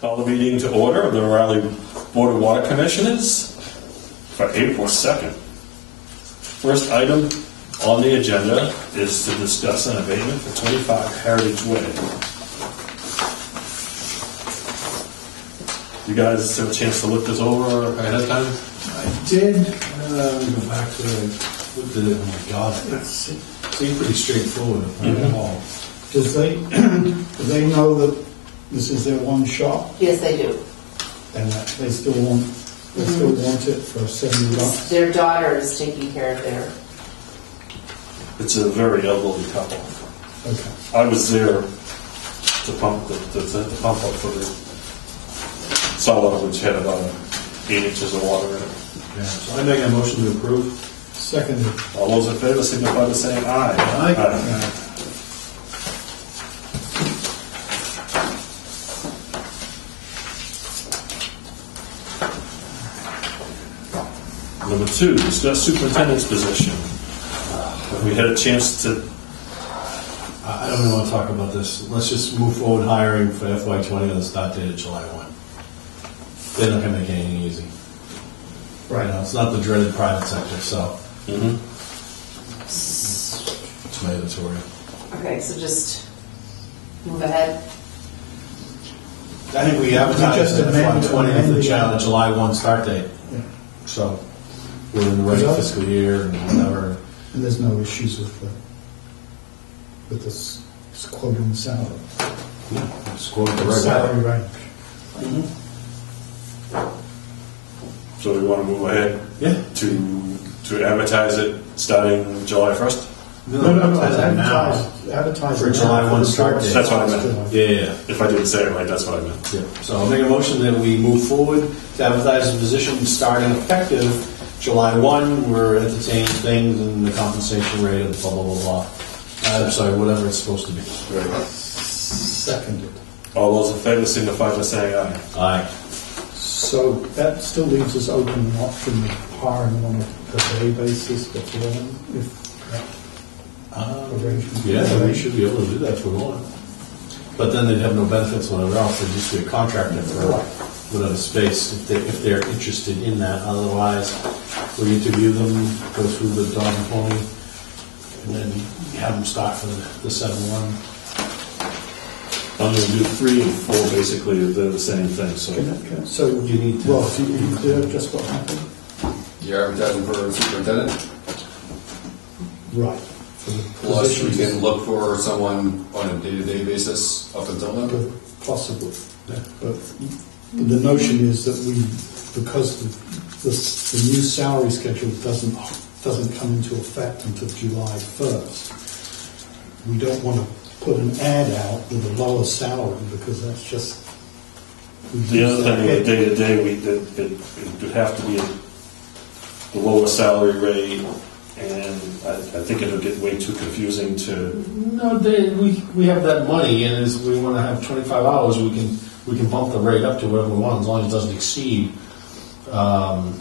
Call the meeting to order of the Raleigh Board of Water Commissioners for April 2nd. First item on the agenda is to discuss an abatement for 25 Heritage Way. You guys have a chance to look this over ahead of time? I did. Let me go back to it. Looked at it. Oh my God, it seemed pretty straightforward. Do they know that this is their one shot, Yes, they do. and that they still want it for $70? Their daughter is taking care of their. It's a very elderly couple. Okay. I was there to pump the pump up for the solid, which had about 8 inches of water in it. Yeah, so I make a motion to approve. Seconded. All those in favor signify by saying aye. Aye. Number 2, discuss superintendent's position. We had a chance to. I don't really want to talk about this. Let's just move forward hiring for FY20 with a start date of July 1. They're not going to make anything easy. Right. You know, it's not the dreaded private sector, so it's mandatory. Okay, so just move ahead. I think we advertised just FY20 amend with the the July 1 start date. Yeah. So we're in the right fiscal year and whatever. And there's no issues with this quoting salary. Yeah, just quote the right Salary way. range. So we want to move ahead Yeah. to advertise it starting July 1st? No, advertise For it July now 1 the start board date. That's what I starts meant. July. Yeah. If I didn't say it right, that's what I meant. Yeah. So I'll make a motion that we move forward to advertise the position starting effective July 1. We're entertaining things and the compensation rate of blah, blah, blah, blah. I'm sorry, whatever it's supposed to be. Seconded. All those in favor signify by saying aye. Aye. So that still leaves us open an option of hiring on a per-day basis before then, if that arrangement. Yeah, we should be able to do that if we want. But then they'd have no benefits, whatever else. They'd just be a contractor for whatever space if they're interested in that. Otherwise, we interview them, go through the dog and pony, and then have them start for the 7-1. I'm going to do 3 and 4, basically, they're the same thing, so. So You need to- Ross, you do just what happened? You're advertising for a superintendent? Right. For the Plus, you positions, can look for someone on a day-to-day basis up until then? possibly. But the notion is that because the new salary schedule doesn't come into effect until July 1st, we don't want to put an ad out with a lower salary because that's just. The other thing with day-to-day, it would have to be the lower salary rate, and I think it'll get way too confusing to. No, we have that money, and as we want to have 25 hours, we can bump the rate up to whatever we want, as long as it doesn't exceed the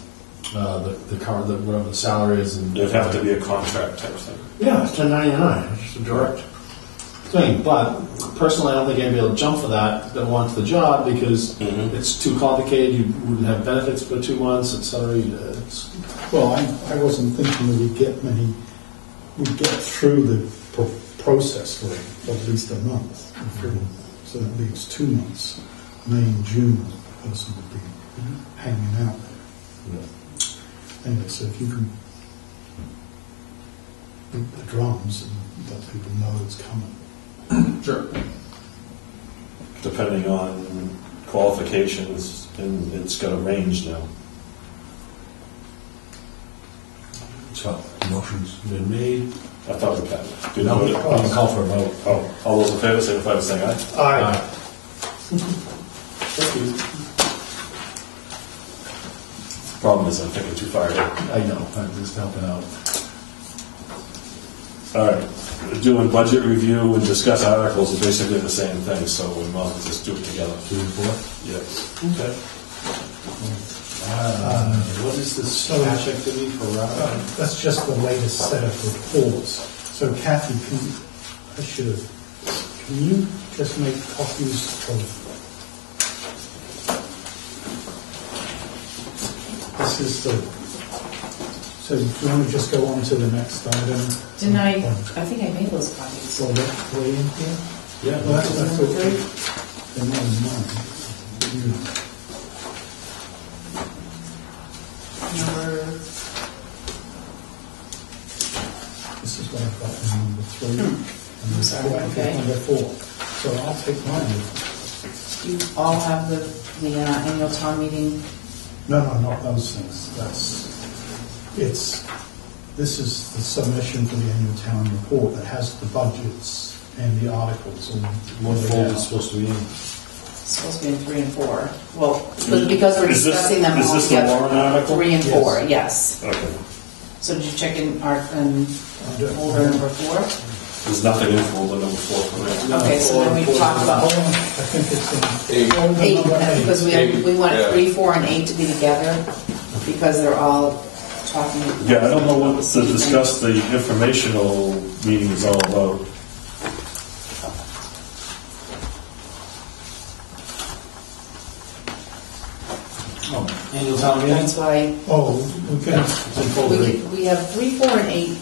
current whatever the salary is. And It'd have to be a contract type thing. yeah, it's 1099. It's just a direct thing. But personally, I don't think anybody will jump for that wants the job because it's too complicated. You wouldn't have benefits for 2 months, etc. Well, I wasn't thinking that we'd get through the process for at least a month. So that leaves 2 months. May and June, the person would be hanging out there. Anyway, so if you can beat the drums and let people know it's coming. Sure. Depending on qualifications, and it's got a range now. So, motion's been made. I thought we had it. Did No, you we vote it? can call for a vote. Oh, all those in favor signify by saying aye. Aye. Thank you. Problem is, I'm thinking too far ahead. I know, I'm just helping out. All right, doing budget review and discuss articles are basically the same thing, so we might as well just do it together. 2 and 4? Yeah. Okay. What is this cash activity for That's just the latest set of reports. So Kathy, can you just make copies of this is the, so do you want to just go on to the next item? Didn't I think I made those copies. So that way in here? Yeah. Well, that's Number okay. three? They're not in mine. Number, This is what I've got in number 3. And this Sorry, is okay. number 4. So I'll take mine. you all have the annual town meeting. No, not those things. This is the submission for the annual town report that has the budgets and the articles all What laid folder out. is supposed to be in? It's supposed to be in 3 and 4. Well, but because we're Is this- discussing them is all this the together. warrant article? 3 and Yes. 4, yes. Okay. So did you check in Under- folder number 4? There's nothing in folder number 4 for me. Okay, so then we talked about Hold on, I think it's in Eight. folder 8, number 8. because we want Yeah. 3, 4, and 8 to be together, because they're all talking. Yeah, I don't know what to discuss the informational meeting is all about. Oh, annual town meeting? That's why Oh, we can, It's in folder eight. we have 3, 4, and 8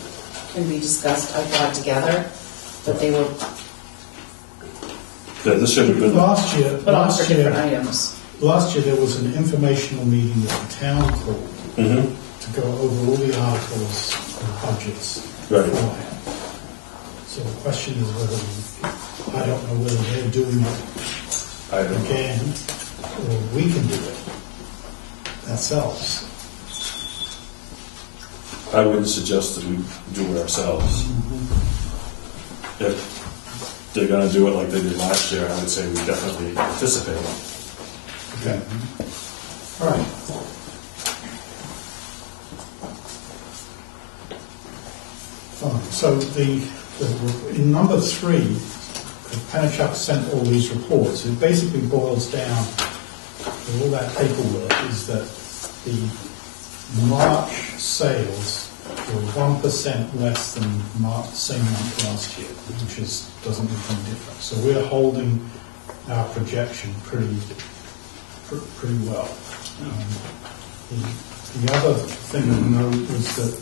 can be discussed, I thought, together, but they were Yeah, this should have been, last year, put on for different items. last year there was an informational meeting that the town called Mhm. to go over all the articles and budgets Right. beforehand. So the question is whether, I don't know whether they're doing it I don't know. again, or we can do it ourselves. I would suggest that we do it ourselves. If they're gonna do it like they did last year, I would say we definitely participate. Okay. All right. Fine. So in number 3, Penachuk sent all these reports. It basically boils down to all that paperwork is that the March sales were 1% less than same month last year, which doesn't make any difference. So we're holding our projection pretty well. The other thing to note was that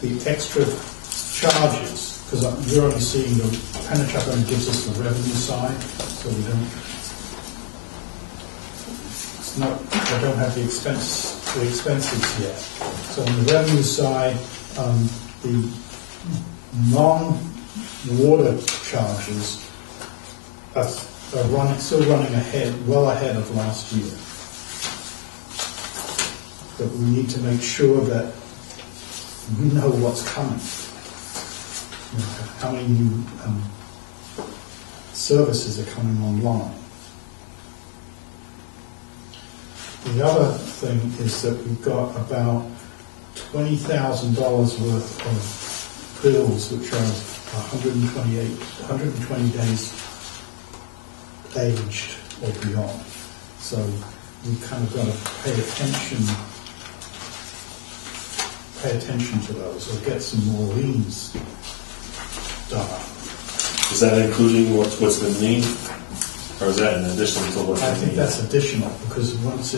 the extra charges, because you're only seeing the Penachuk only gives us the revenue side, so we don't. It's not. I don't have the expenses yet. So on the revenue side, the non-water charges are still running well ahead of last year. But we need to make sure that we know what's coming. You know, how many new services are coming online. The other thing is that we've got about $20,000 worth of bills which are 120 days aged or beyond. So we've kind of got to pay attention to those, or get some more liens done. Is that including what's been leaned? Or is that in addition to what's been I leaned? think that's additional, because once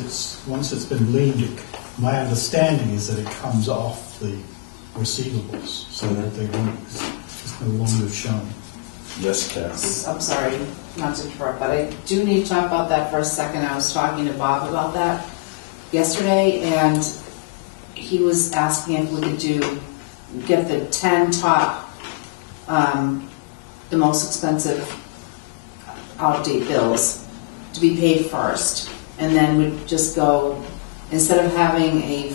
it's been leaned, my understanding is that it comes off the receivables, so that they won't, it's no longer shown. Yes, Kathy. I'm sorry, not to interrupt, but I do need to talk about that for a second. I was talking to Bob about that yesterday, and he was asking if we could get the 10 top, the most expensive out-of-date bills to be paid first, and then we'd just go, instead of having a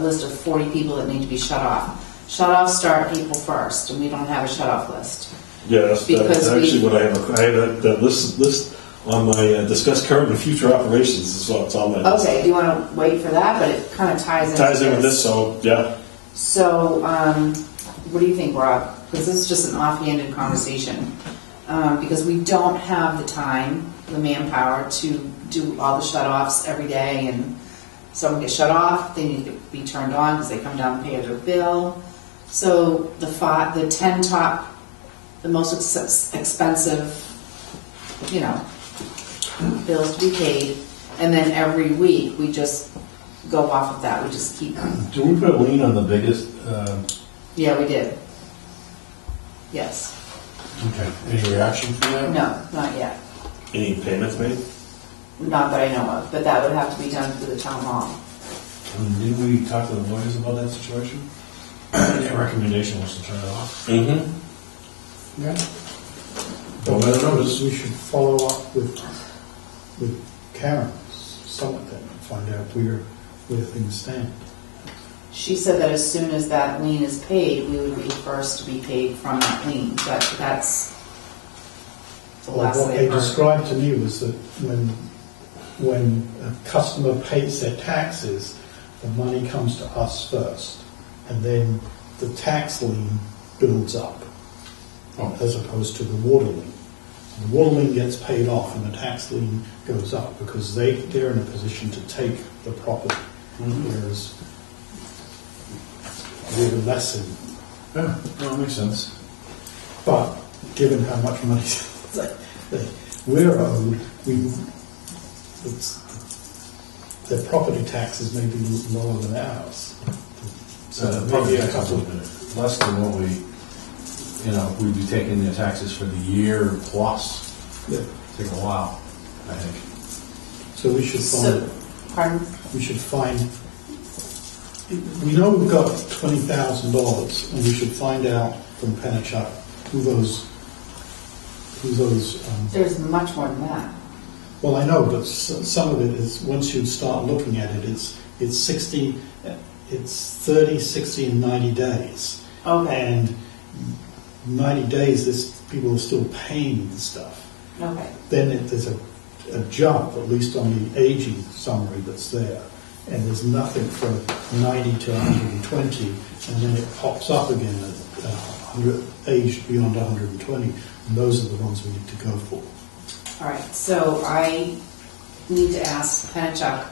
list of 40 people that need to be shut off. Shut-offs start April 1st, and we don't have a shut-off list. Yeah, that's Because actually we- what I have. I have that list on my discuss current and future operations. Is what's on my list. Okay, do you want to wait for that? But it kind of ties in. Ties in with this, so yeah. So, what do you think, Rob? Because this is just an offhanded conversation. Because we don't have the time, the manpower to do all the shut-offs every day, and someone gets shut off, they need to be turned on because they come down and pay their bill. So the 10 top, the most expensive, bills to be paid, And then every week, we just go off of that, we just keep, Do we put a lien on the biggest, yeah, we did. Yes, okay, any reaction from that? no, not yet, Any payments made? not that I know of, but that would have to be done through the town hall. Didn't we talk to the lawyers about that situation? Their recommendation was to turn it off. Mm-hmm. Yeah. Well, But I I noticed- notice we should follow up with Karen, some of them, and find out where things stand. She said that as soon as that lien is paid, we would be first to be paid from that lien, but that's the Well, last what they've they heard. described to me was that when a customer pays their taxes, the money comes to us first, and then the tax lien builds up, as opposed to the water lien. The water lien gets paid off and the tax lien goes up because they're in a position to take the property, whereas we're less in. Yeah, no, that makes sense. But given how much money that we're owed, their property taxes may be lower than ours. So maybe Probably a a couple couple. of less than what we, we'd be taking the taxes for the year plus. Yeah. Take a while, I think. So we should So, find. pardon? We should find. We know we've got $20,000, and we should find out from Penachuk who those. There's much more than that. Well, I know, but some of it is, once you start looking at it, it's 60, it's 30, 60, and 90 days. Okay, And 90 days, people are still paying the stuff. okay. Then there's a jump, at least on the aging summary that's there. And there's nothing for 90 to 120, and then it pops up again at aged beyond 120, and those are the ones we need to go for. All right, so I need to ask Penachuk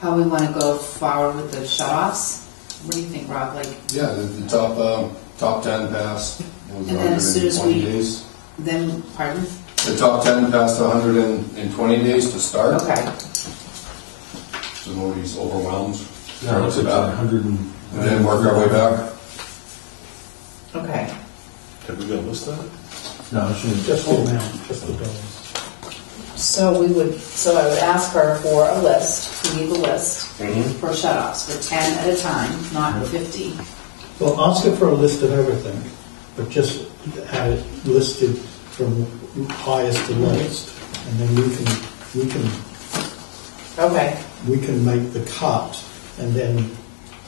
how we want to go forward with the shut-offs. What do you think, Rob? Like, Yeah, the top 10 passed. It was And then as soon as 120 we- days. then, pardon? The top 10 passed 120 days to start. Okay, So nobody's overwhelmed. Yeah, it looks like 100 And then work our way back. okay. Have we got a list of it? No, it shouldn't. Just the amount, just the dollars. So I would ask her for a list, we need the list for shut-offs, for 10 at a time, not 50. Well, ask her for a list of everything, but just have it listed from highest to lowest, and then Okay, we can make the cut, and then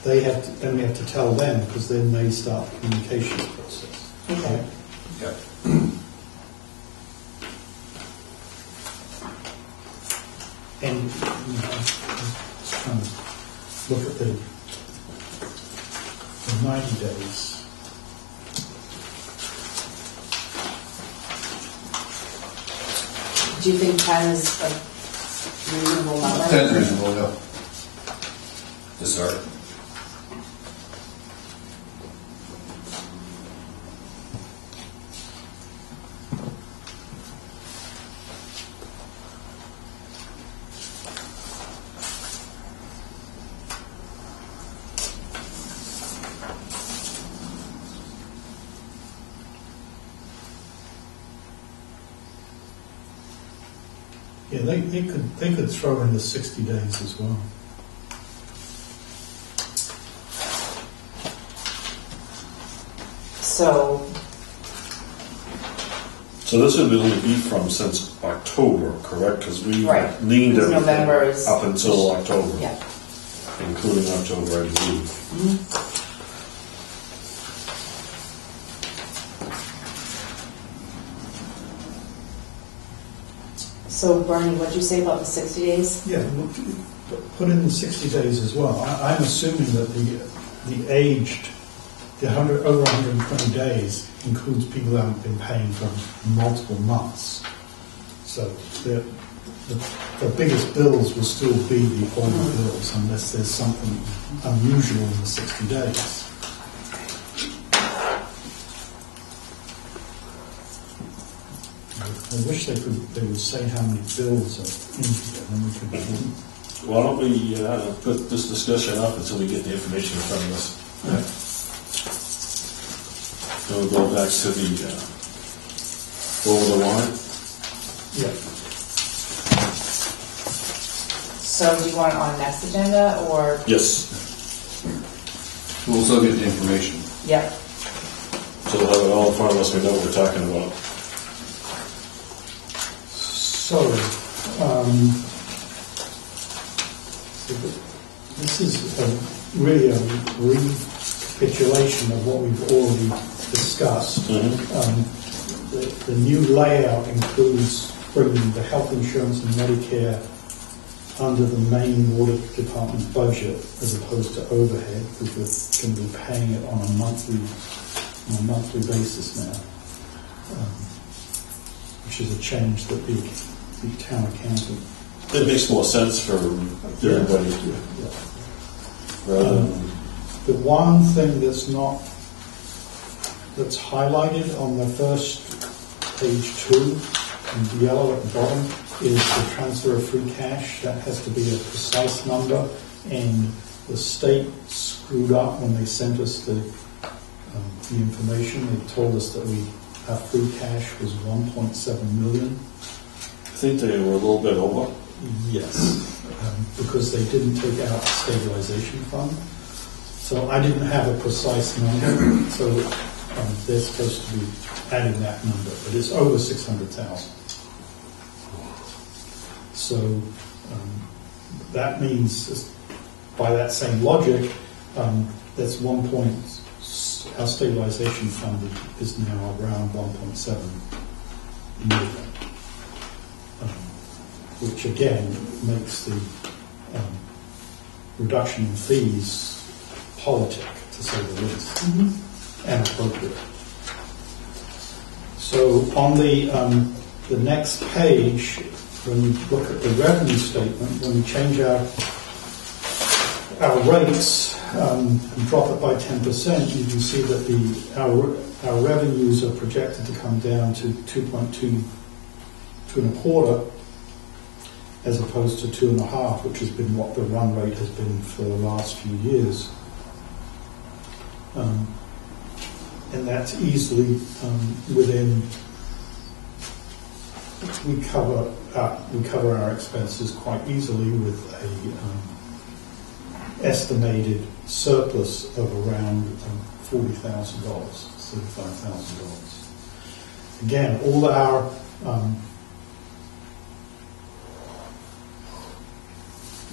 we have to tell them, because then they start the communications process. okay. Yeah. And just trying to look at the 90 days. Do you think 10 is a reasonable number? 10's reasonable, yeah. To start. Yeah, they could throw in the 60 days as well. So, So this would only be from since October, correct? Because we Right. leaned Because everything November is- up until October, yeah. including October, I believe. So Bernie, what'd you say about the 60 days? Yeah, put in the 60 days as well. I'm assuming that the aged, over 120 days includes people who haven't been paying for multiple months. So the biggest bills will still be the older bills unless there's something unusual in the 60 days. wish they would say how many bills are in here, then we could. Why don't we put this discussion up until we get the information from us? Then we'll go back to the, over the warrant. Yeah. So do you want it on next agenda, or? Yes. We'll still get the information. Yep. So we'll have it all in front of us, we know what we're talking about. So, this is really a recapitulation of what we've already discussed. The new layout includes bringing the health insurance and Medicare under the main water department budget as opposed to overhead, because we're going to be paying it on a monthly basis now, which is a change that the town accountant. It makes more sense for everybody. Rather than, The one thing that's highlighted on the first page 2 in yellow at the bottom is the transfer of free cash. That has to be a precise number, and the state screwed up when they sent us the information. They told us that our free cash was 1.7 million. I think they were a little bit over. Yes, because they didn't take out the stabilization fund. So I didn't have a precise number, so they're supposed to be adding that number, but it's over 600,000. So that means, by that same logic, that's 1 point, our stabilization fund is now around 1.7 million. Which again makes the reduction in fees politic, to say the least, and appropriate. So on the next page, when we look at the revenue statement, when we change our rates and drop it by 10%, you can see that our revenues are projected to come down to 2.2 and a quarter, as opposed to 2.5, which has been what the run rate has been for the last few years. And that's easily within. We cover our expenses quite easily with a estimated surplus of around $40,000, $35,000. Again, all our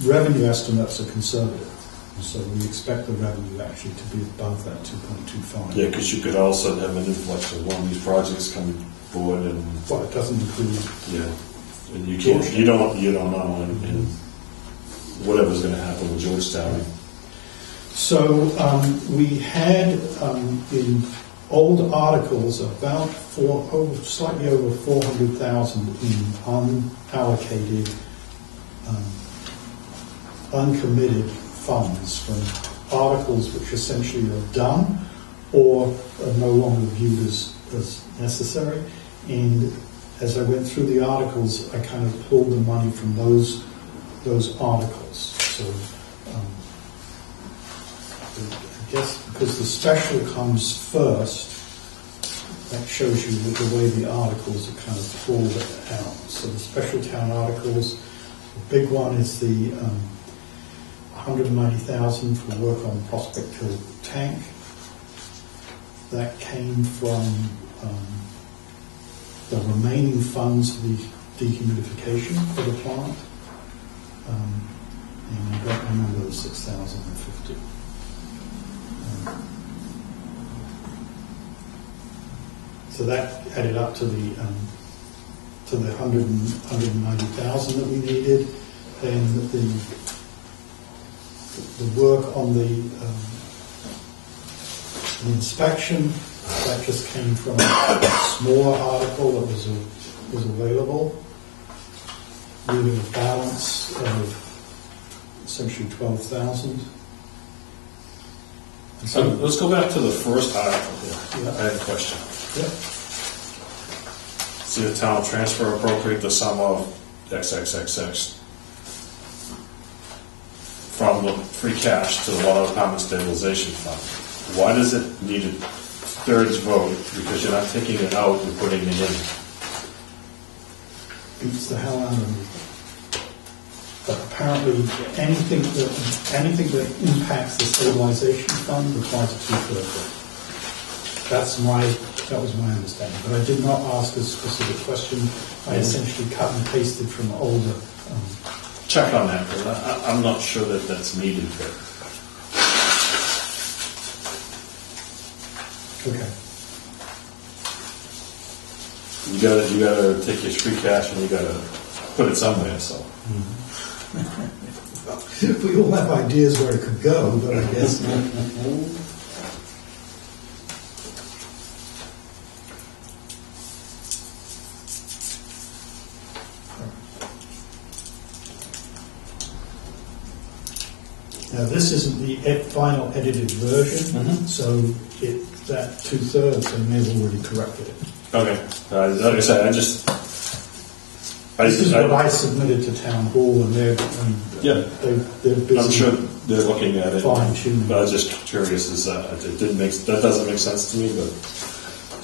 revenue estimates are conservative, so we expect the revenue actually to be above that 2.25. Yeah, because you could also have an influx of one of these projects coming forward, and Well, it doesn't include. and you can't, you don't know, and whatever's going to happen with Georgetown. So we had in old articles about slightly over 400,000 in unallocated, uncommitted funds from articles which essentially are done or are no longer viewed as necessary. And as I went through the articles, I kind of pulled the money from those articles. So I guess because the special comes first, that shows you the way the articles are kind of pulled out. So the special town articles, the big one is the 190,000 for work on Prospect Hill tank. That came from the remaining funds for the dehumidification for the plant. And I don't remember the 6,050. So that added up to the 190,000 that we needed. Then the work on the inspection, that just came from a smaller article that was available, leaving a balance of essentially 12,000. So let's go back to the first article here. Yeah. I have a question. Yeah. See the town transfer appropriate the sum of XXXX from the free cash to the water department stabilization fund. Why does it need a thirds vote? Because you're not taking it out and putting it in. Beats the hell out of me. But apparently, anything that impacts the stabilization fund requires a two-thirds vote. That was my understanding. But I did not ask a specific question. I essentially cut and pasted from older. Check on that, because I'm not sure that that's needed here. Okay. You gotta take your free cash and you gotta put it somewhere, so. We all have ideas where it could go, but I guess. Now, this isn't the final edited version, so that two-thirds, they may have already corrected it. Okay, like I said, This is what I submitted to town hall, and they're busy. I'm sure they're looking at it. Fine-tuning. But I was just curious, that doesn't make sense to me, but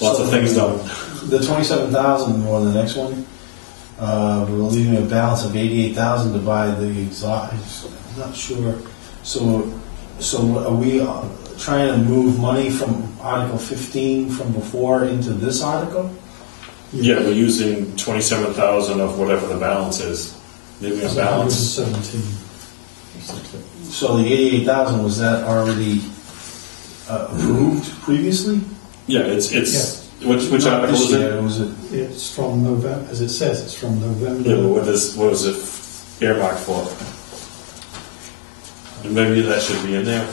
lots of things don't. The 27,000 or the next one, we're leaving a balance of 88,000 to buy the exhaust. I'm not sure. So are we trying to move money from Article 15 from before into this article? Yeah, we're using 27,000 of whatever the balance is, leaving a balance. 117. So the 88,000, was that already approved previously? Yeah, it's which Not article this is year, it? was it? It's from November, as it says, it's from November. Yeah, but what is it earmarked for? And maybe that should be in there.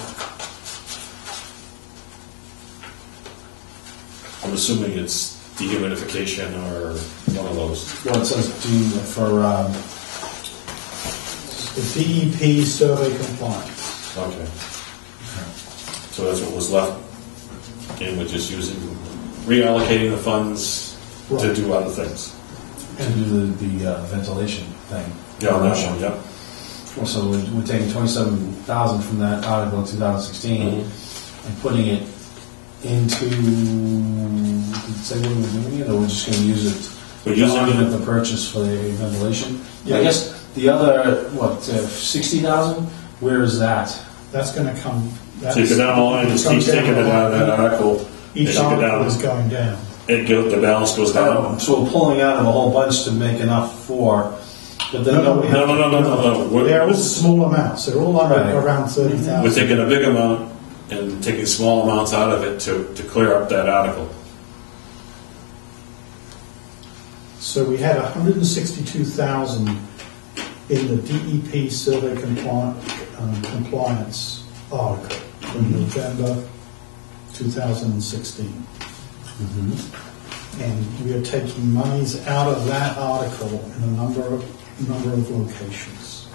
I'm assuming it's dehumidification or one of those. Well, it says for The DEP survey compliance. Okay. So that's what was left. And we're just reallocating the funds to Right. do other things. to do the ventilation thing. Yeah, on that one, yeah. So we're taking 27,000 from that article in 2016 and putting it into, say what we're doing it, or we're just going to use it We're using to it. the purchase for the ventilation? Yeah. I guess the other, 60,000, where is that? That's going to come. Take it down the line, just keep taking it out of that article. Each Take it article down. is going down. The balance goes down. So we're pulling out of a whole bunch to make enough for, but then No, we have No. They're all small amounts. They're all under Right. around 30,000. We're taking a big amount and taking small amounts out of it to clear up that article. So we had 162,000 in the DEP survey compliance article from November 2016. And we are taking monies out of that article in a number of locations.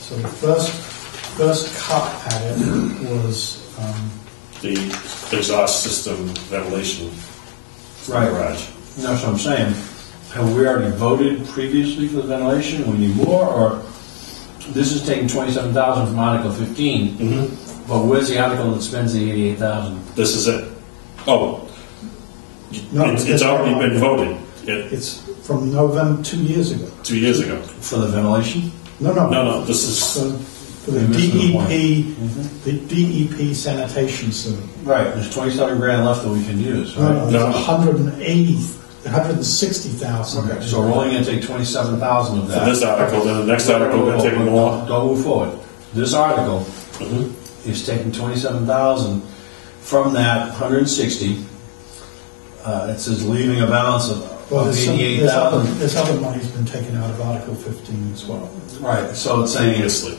So the first cut at it was The exhaust system ventilation Right. garage. That's what I'm saying. Have we already voted previously for the ventilation? We need more, or this is taking 27,000 from Article 15, but where's the article that spends the 88,000? This is it. Oh, No, it's already been voted it's from November 2 years ago. 2 years ago. For the ventilation? No, this is, So for the They missed the point. the DEP sanitation survey. Right, there's 27 grand left that we can use, No, right? there's 160,000. Okay, so we're only gonna take 27,000 of for that. this article, then the next article we're taking more. Don't move forward. This article Mhm. is taking 27,000 from that 160. It says leaving a balance of Well, there's 88,000. there's other money's been taken out of Article 15 as well. Right, so it's saying, Previously.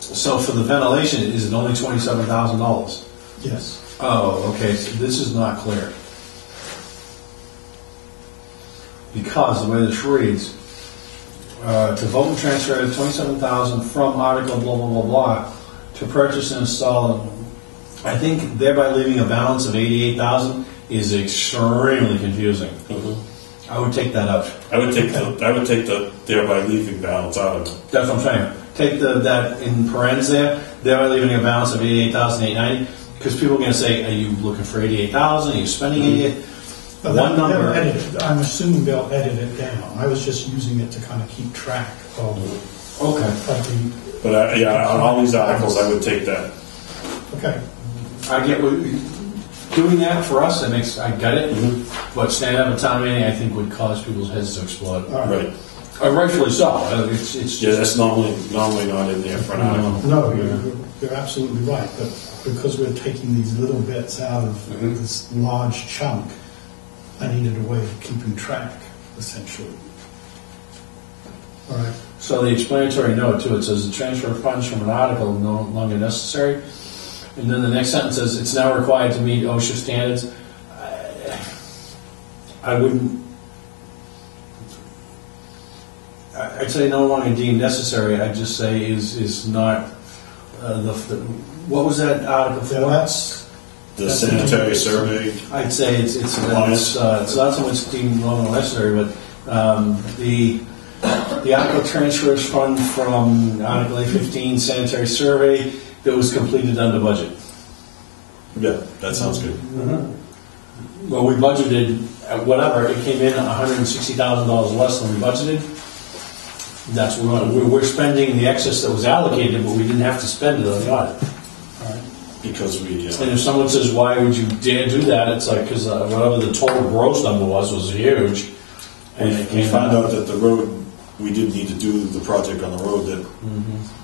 so for the ventilation, is it only $27,000? Yes. Oh, okay, so this is not clear. Because the way this reads, to vote and transfer 27,000 from Article blah, blah, blah, blah, to purchase and install, I think thereby leaving a balance of 88,000 is extremely confusing. I would take that out. I would take the thereby leaving balance out of it. That's what I'm saying. Take that in parentheses there, thereby leaving a balance of 88,890, because people are going to say, are you looking for 88,000? Are you spending 88? But One they'll number. edit it. I'm assuming they'll edit it down. I was just using it to kind of keep track of Okay. the. But yeah, on all these articles, I would take that. Okay. I get what doing that for us. I get it. But standing up at town meeting, I think would cause people's heads to explode. All right. Right. Rightfully so. It's Yeah, that's normally not in there for an article. No, you're absolutely right. But because we're taking these little bits out of this large chunk, I needed a way of keeping track, essentially. All right. So the explanatory note too, it says the transfer of funds from an article no longer necessary. And then the next sentence says it's now required to meet OSHA standards. I wouldn't. I'd say no longer deemed necessary. I'd just say is not what was that article for? Yeah, that's The sanitary survey. I'd say it's not so much deemed no longer necessary, but the article transfers fund from Article 15 sanitary survey that was completed under budget. Yeah, that sounds good. Well, we budgeted whatever, it came in $160,000 less than we budgeted. That's what we're spending the excess that was allocated, but we didn't have to spend it on the audit. Because we. And if someone says, why would you dare do that? It's like, because whatever the total gross number was huge. And it We came found out that the road, we did need to do the project on the road that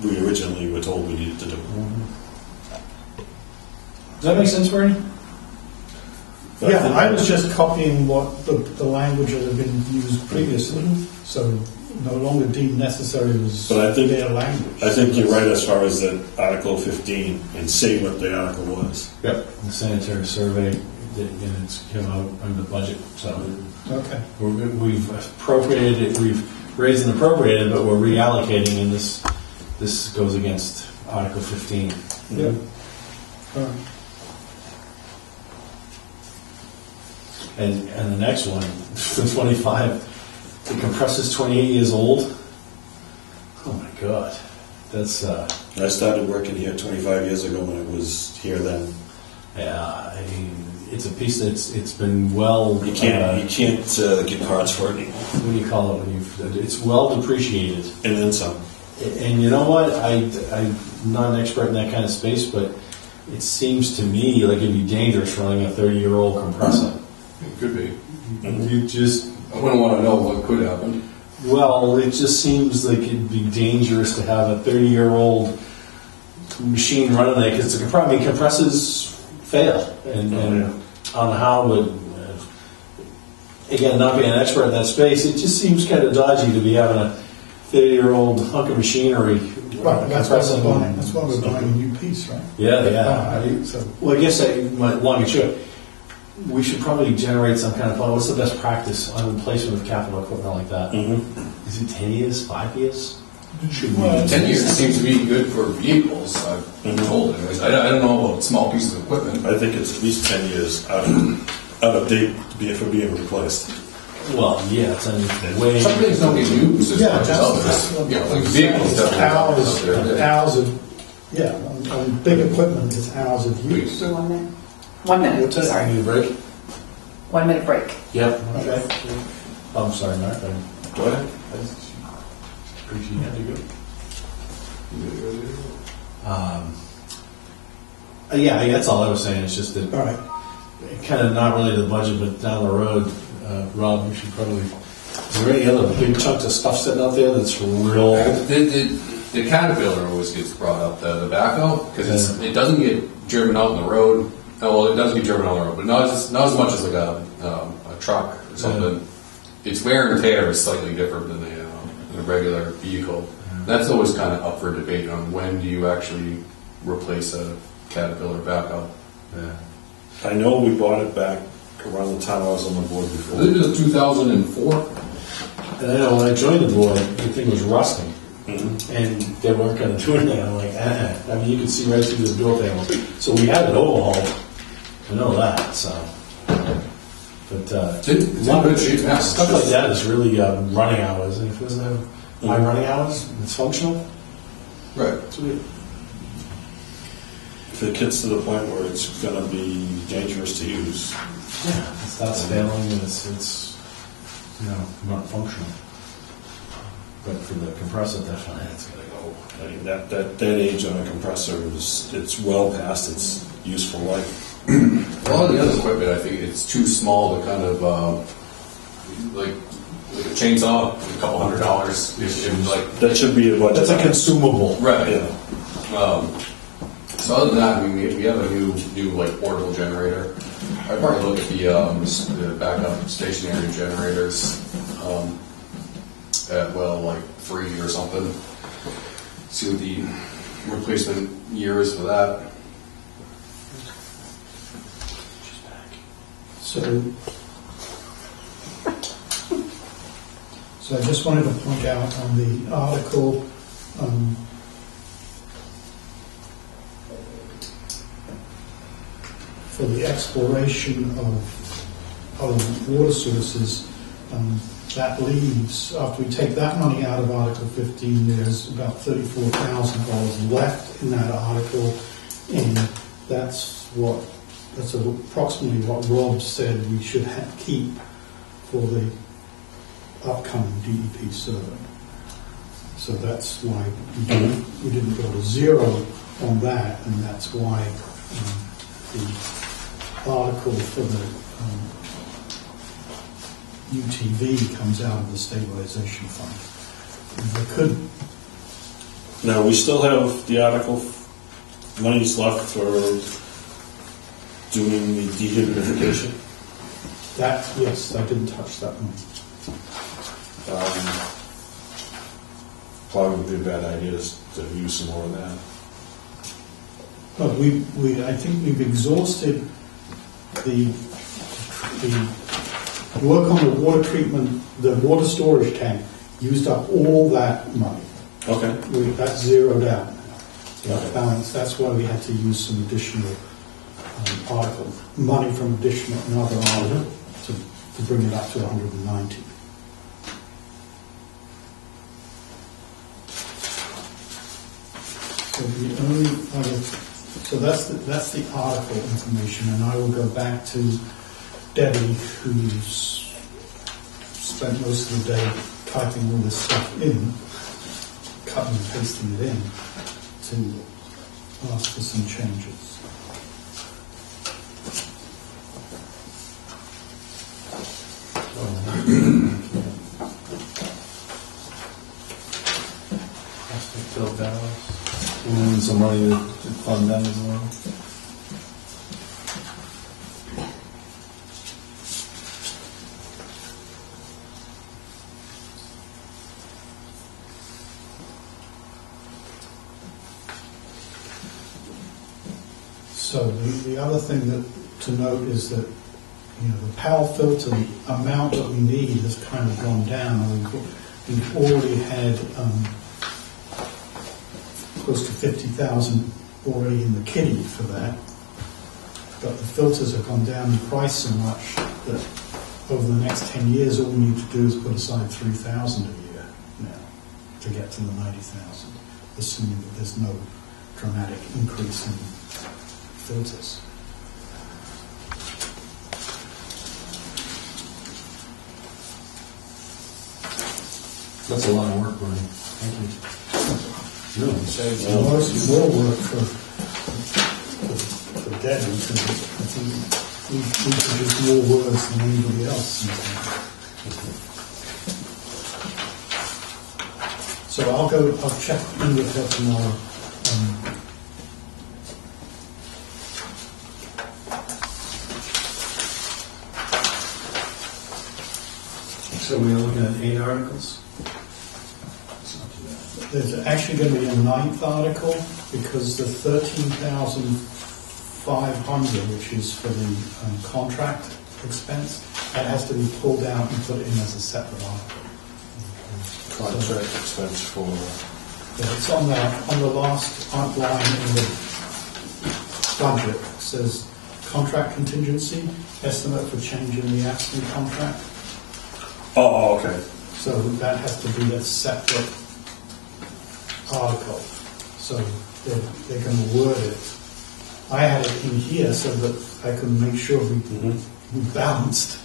we originally were told we needed to do. Does that make sense, Bernie? But yeah, think- I was just copying what the language that had been used previously. So no longer deemed necessary was But I think- their language. I think you're right as far as that Article 15 and say what the article was. Yep. The sanitary survey, and it's came out under budget, so Okay. we've appropriated it, we've raised and appropriated, but we're reallocating, and this goes against Article 15. Yeah. All right. And the next one, the 25, the compressor's 28 years old. Oh my God, that's I started working here 25 years ago when it was here then. yeah. I mean, it's a piece that's it's been well. You can't get parts for it anymore. What do you call it when it's well depreciated? And then some. And you know what? I'm not an expert in that kind of space, but it seems to me like it'd be dangerous running a 30-year-old compressor. It could be. You just I wouldn't want to know what could happen. well, it just seems like it'd be dangerous to have a 30-year-old machine running there because compressors fail, and I don't know how, but again, not being an expert in that space, it just seems kind of dodgy to be having a 30-year-old hunk of machinery. Right, that's why compressing. we're buying. That's why we're buying a new piece, right? Yeah. So Well, I guess long and short, we should probably generate some kind of plan. What's the best practice on replacement of capital equipment like that? Is it 10 years, 5 years? Should we? Well, 10 years seems to be good for vehicles, I've been told anyways. I don't know about small pieces of equipment. I think it's at least 10 years out of date for being replaced. Well, yeah, it's way. Some things don't get used as yeah, much as others. You know, like vehicles definitely hours, out there. hours of yeah, on big equipment, it's hours of use. So 1 minute. 1 minute, sorry. Need a break? 1 minute break. Yep. Okay. I'm sorry, Mark. Go ahead. I appreciate you had to go. Yeah, that's all I was saying. It's just that All right. kind of not really the budget, but down the road, Rob, you should probably. Is there any other big chunks of stuff sitting out there that's real old? The Caterpillar always gets brought up, the backhoe, because it doesn't get driven out on the road. Oh, well, it does get driven on the road, but not as much as like a truck or something. Its wear and tear is slightly different than a regular vehicle. That's always kind of up for debate on when do you actually replace a Caterpillar backhoe. Yeah. I know we bought it back around the time I was on the board I before. believe it was 2004. And I know when I joined the board, the thing was rusting. And they weren't going to do anything. I'm like, I mean, you could see right through the door panel. So we had it overhauled. I know that. So But It's in good shape now. stuff like that is really running hours, and if it doesn't have high running hours, it's functional. Right. Sweet. If it gets to the point where it's gonna be dangerous to use, Yeah, it starts failing and it's not functional. But for the compressor, definitely it's gonna go. I mean, that age on a compressor it's well past its useful life. A lot of the other equipment, I think it's too small to kind of, like a chainsaw, a couple $100. Like, That should be a budget. That's a consumable. right. Yeah. So other than that, I mean, we have a new like portable generator. I'd probably look at the backup stationary generators at like 3 or something. See what the replacement year is for that. So I just wanted to point out on the article, for the exploration of other water sources, that leaves, after we take that money out of Article 15, there's about $34,000 left in that article, and that's approximately what Rob said we should keep for the upcoming DEP survey. So that's why we didn't go to zero on that, and that's why the article for the UTV comes out of the stabilization fund. And they could. Now, we still have the article monies left for doing the dehumidification. That, yes, I didn't touch that one. Probably would be a bad idea to use some more of that. But I think we've exhausted the work on the water treatment, the water storage tank, used up all that money. Okay. That's zeroed out now. So Okay. that balance, that's why we had to use some additional money from another article to bring it up to 190. So the only other, so that's the article information, and I will go back to Debbie, who's spent most of the day typing all this stuff in, cutting and pasting it in, to ask for some changes. Plastic bill balance. And some money to fund that as well. So the other thing to note is that, the PAL filter amount that we need has kind of gone down. We've already had close to 50,000 already in the kitty for that, but the filters have gone down in price so much that over the next 10 years, all we need to do is put aside 3,000 a year now to get to the 90,000, assuming that there's no dramatic increase in filters. That's a lot of work, Brian. Thank you. No, It's more work for Debbie, because I think we produce more words than anybody else. So I'll check in with her tomorrow. So we're looking at 8 articles? There's actually going to be a 9th article, because the 13,500, which is for the contract expense, that has to be pulled out and put in as a separate article. Contract expense for. Yeah, it's on the last line in the budget. It says contract contingency, estimate for change in the ASME contract. Oh, okay. So that has to be a separate article. So they're going to word it. I had it in here so that I could make sure we balanced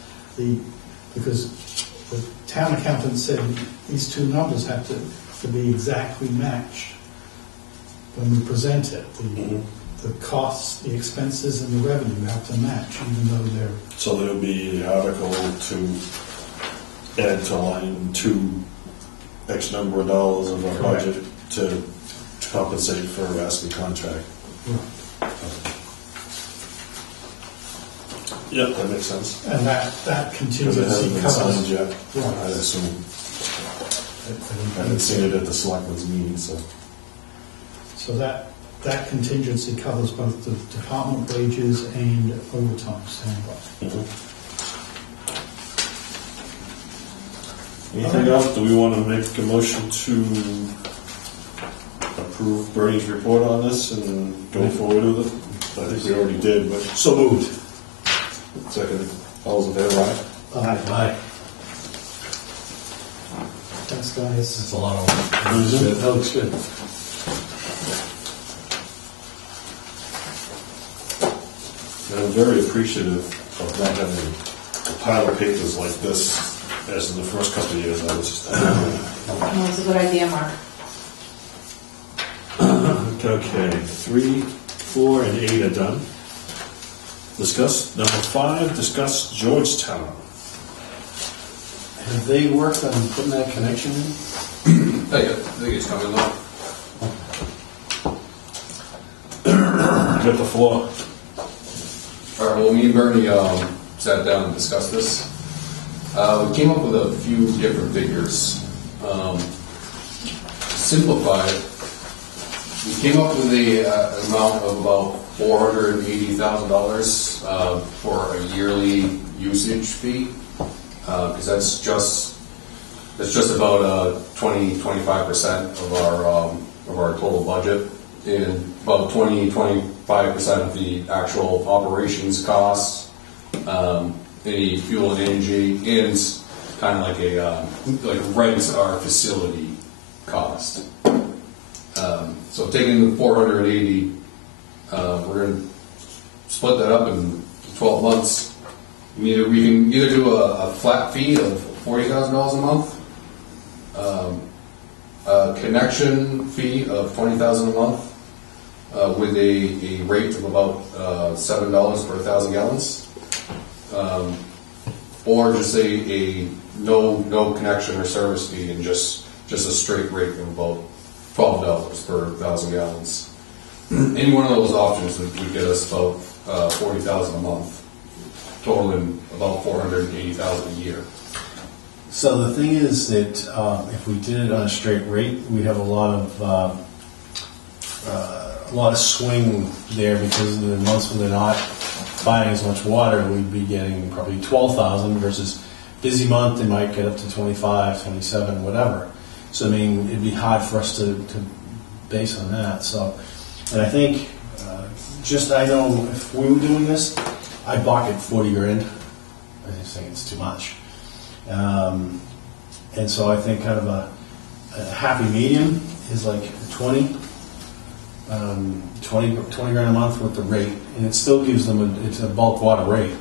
because the town accountant said these two numbers have to be exactly matched when we present it. The costs, the expenses, and the revenue have to match, even though they're... So there'll be the article to add to line 2 X number of dollars of our Correct. budget to compensate for a ASME contract. Yep, that makes sense. And that Because it hasn't contingency been signed covers... yet, Right. I assume. I haven't seen it at the selectmen's meeting, so. So that contingency covers both the department wages and overtime standby. Anything else? Do we want to make a motion to approve Bernie's report on this and go forward with it? I think we already did, but. So moved. Second. All those in favor, aye? Aye. Thanks, guys. That's a lot of work. That looks good. And I'm very appreciative of not having a pile of papers like this as in the first couple of years. I was just, Oh, it's a good idea, Mark. okay, 3, 4, and 8 are done. Discuss, number 5, discuss Georgetown. Have they worked on putting that connection in? I think it's coming though. You got the floor. All right, well, me and Bernie sat down and discussed this. We came up with a few different figures. To simplify it, we came up with the amount of about $480,000 for a yearly usage fee, because that's just about 20-25% of our total budget, and about 20-25% of the actual operations costs, any fuel and energy, and kind of like a like rents our facility cost. So taking the 480, we're going to split that up in 12 months. We can either do a flat fee of $40,000 a month, a connection fee of $20,000 a month, with a rate of about $7 per 1,000 gallons, or just a no connection or service fee and just a straight rate of about $12 per 1,000 gallons. Any one of those options would get us about $40,000 a month, totaling about $480,000 a year. So the thing is that if we did it on a straight rate, we'd have a lot of swing there, because in the months when they're not buying as much water, we'd be getting probably 12,000 versus busy month they might get up to 25, 27, whatever. So I mean, it'd be hard for us to base on that. So, and I think I know if we were doing this, I'd balk at 40 grand. I just think it's too much. And so I think kind of a happy medium is like 20 grand a month with the rate, and it still gives them it's a bulk water rate,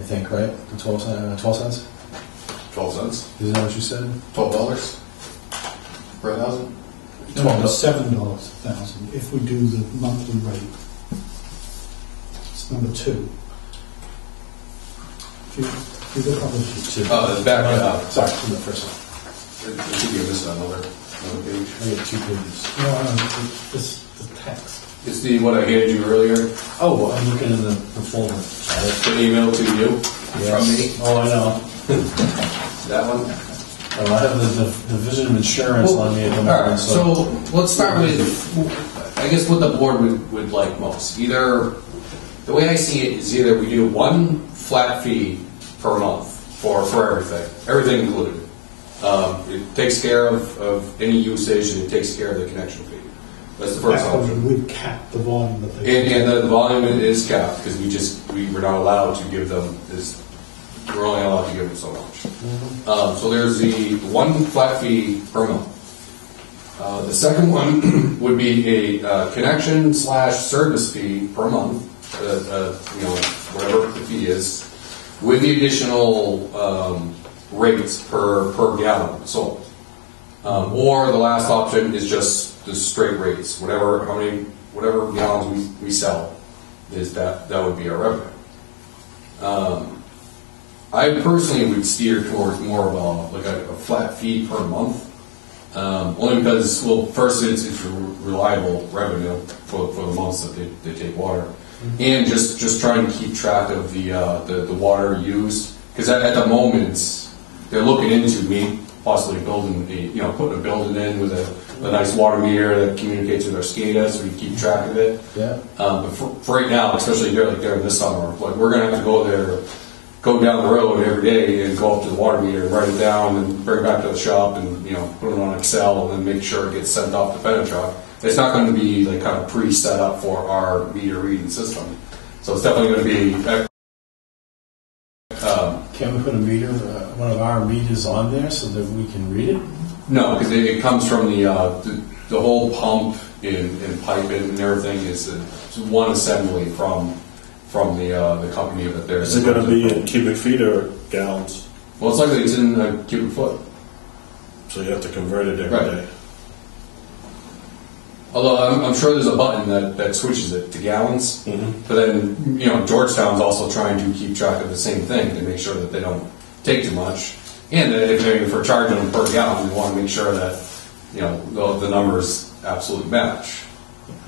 I think, right? The 12 cents? 12 cents? Isn't that what you said? $12 per 1,000? No, it's $7 a thousand if we do the monthly rate. It's number 2. If you look on the sheet. Back Sorry, from the first one. I think you missed another page. I got 2 pages. No, the text. It's what I handed you earlier, Oh, I'm looking in the folder. the email to you from me. Oh, I know. That one. Oh, I have the division of insurance on me at the All moment. right, so let's start with, I guess, what the board would like most. Either, the way I see it is either we do one flat fee per month for everything included. It takes care of any usage, and it takes care of the connection fee. That's the first Back when option. we'd cap the volume that they. And the volume is capped, because we're not allowed to give them this, we're only allowed to give them so much. So there's the one flat fee per month. The second one would be a connection / service fee per month, whatever the fee is, with the additional rates per gallon sold. Or the last option is just the straight rates, whatever gallons we sell, is that would be our revenue. I personally would steer towards more of a flat fee per month, only because, well, first it's reliable revenue for the months that they take water, and just trying to keep track of the water used, because at the moment they're looking into me possibly building putting a building in with a nice water meter that communicates with our SCADA, so we keep track of it. Yeah. But for right now, especially during this summer, we're gonna have to go down the road every day and go up to the water meter, write it down, and bring it back to the shop, and put it on Excel, and then make sure it gets sent off to Penetrac. It's not going to be kind of pre-set up for our meter reading system, so it's definitely going to be. Can we put a meter, one of our meters on there so that we can read it? No, because it comes from the whole pump and pipe and everything is one assembly from the company that they're. Is it going to be in cubic feet or gallons? Well, it's likely it's in a cubic foot. So you have to convert it every day. Although I'm sure there's a button that switches it to gallons, but then Georgetown's also trying to keep track of the same thing to make sure that they don't take too much, and that if we're charging them per gallon, we want to make sure that the numbers absolutely match.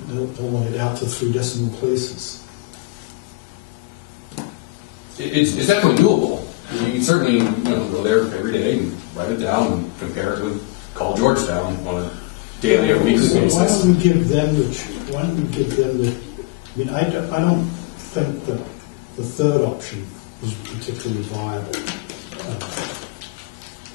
Don't want it out to 3 decimal places. It's definitely doable. You can certainly go there every day and write it down and compare it with call Georgetown on a daily or weekly basis. Why don't we give them the? I mean, I don't think that the third option is particularly viable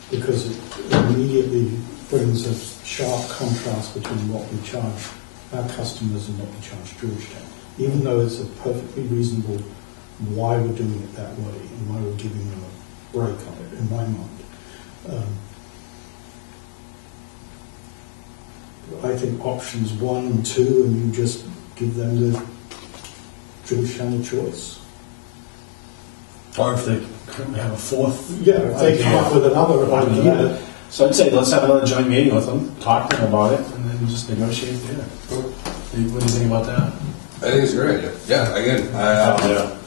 because it immediately brings a sharp contrast between what we charge our customers and what we charge Georgetown. Even though it's a perfectly reasonable why we're doing it that way and why we're giving them a break on it, in my mind. I think options 1 and 2, and you just give them the Georgetown a choice. Or if they have a fourth. Yeah, if they come up with another idea. So I'd say let's have another joint meeting with them, talk to them about it, and then just negotiate there. What do you think about that? I think it's a great idea. Yeah, again, I totally.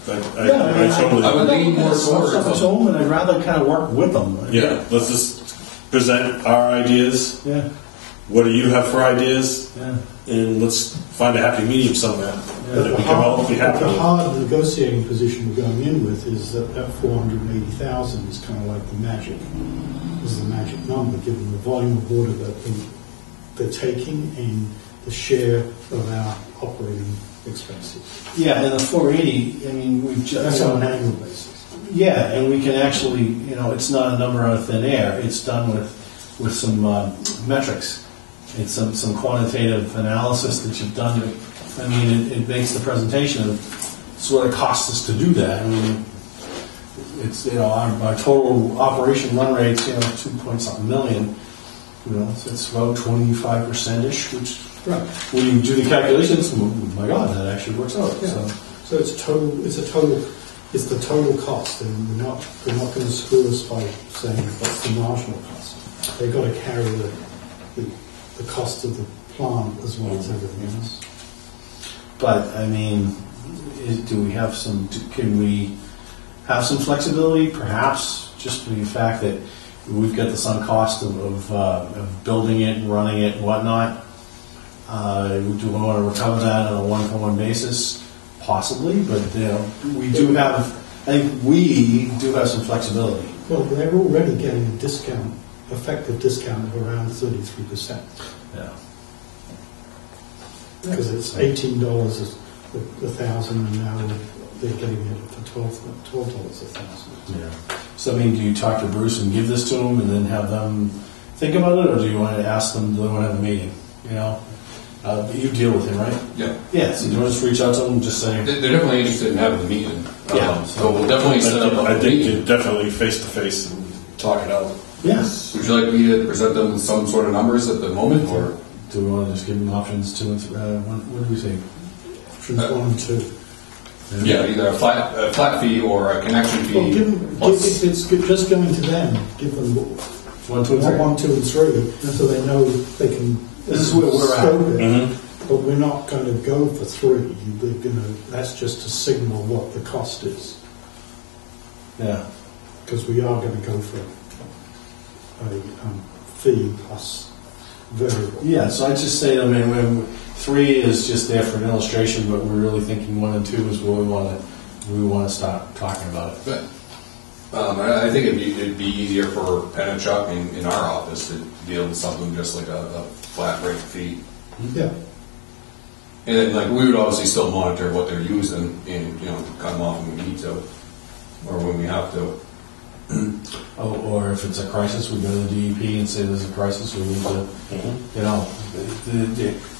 I would lean more towards It's home, and I'd rather kind of work with them. Yeah, let's just present our ideas. Yeah. What do you have for ideas? Yeah. And let's find a happy medium somewhere But that we can all be happy the with. hard negotiating position we're going in with is that 480,000 is kind of like the magic number, given the volume of water that they're taking and the share of our operating expenses. Yeah, and the 480, I mean, we've just... That's on an annual basis. Yeah, and we can actually, it's not a number out of thin air. It's done with some metrics. It's some quantitative analysis that you've done. I mean, it makes the presentation of what it costs us to do that. I mean, it's our total operation run rate's 2-point-something million. So it's about 25%ish, which Right. when you do the calculations, oh my God, that actually works out. Yeah. So it's the total cost, and we're not going to screw us by saying what's the marginal cost. They've got to carry the cost of the plant as well as everything else. But I mean, can we have some flexibility? Perhaps just for the fact that we've got the sunk cost of building it and running it and whatnot. Do we want to recover that on a one-to-one basis? Possibly, but we do have. I think we do have some flexibility. Well, they're already getting a discount, effective discount of around 33%. Yeah. Because it's $18 a thousand, and now they're getting it for $12 a thousand. Yeah. So I mean, do you talk to Bruce and give this to them, and then have them think about it, or do you want to ask them? Do they want to have a meeting? You deal with him, right? Yeah. Yeah, so you want to just reach out to him and just say, They're definitely interested in having the meeting. Yeah. So we'll definitely set up I a think meeting. you definitely face to face and talk it out. yes. Would you like me to present them some sort of numbers at the moment, or? Do we want to just give them options 2 and 3? What do we think? Options 1 and 2. Yeah, either a flat fee or a connection fee. Well, if it's just going to them, give them 1, 2, and 3. 1, 2, and 3, so they know they can. This is where we're at. scope it. Mm-hmm. But we're not going to go for 3. We're going to. That's just to signal what the cost is, Yeah. because we are going to go for a fee plus variable. Yeah, so I just say, I mean, 3 is just there for an illustration, but we're really thinking 1 and 2 is where we want to start talking about it. But, I think it'd be easier for Penn and Chuck in our office to deal with something just like a flat rate fee. Yeah. And then, like, we would obviously still monitor what they're using and, cut them off when we need to, or when we have to. Oh, or if it's a crisis, we go to the DEP and say there's a crisis, we need to,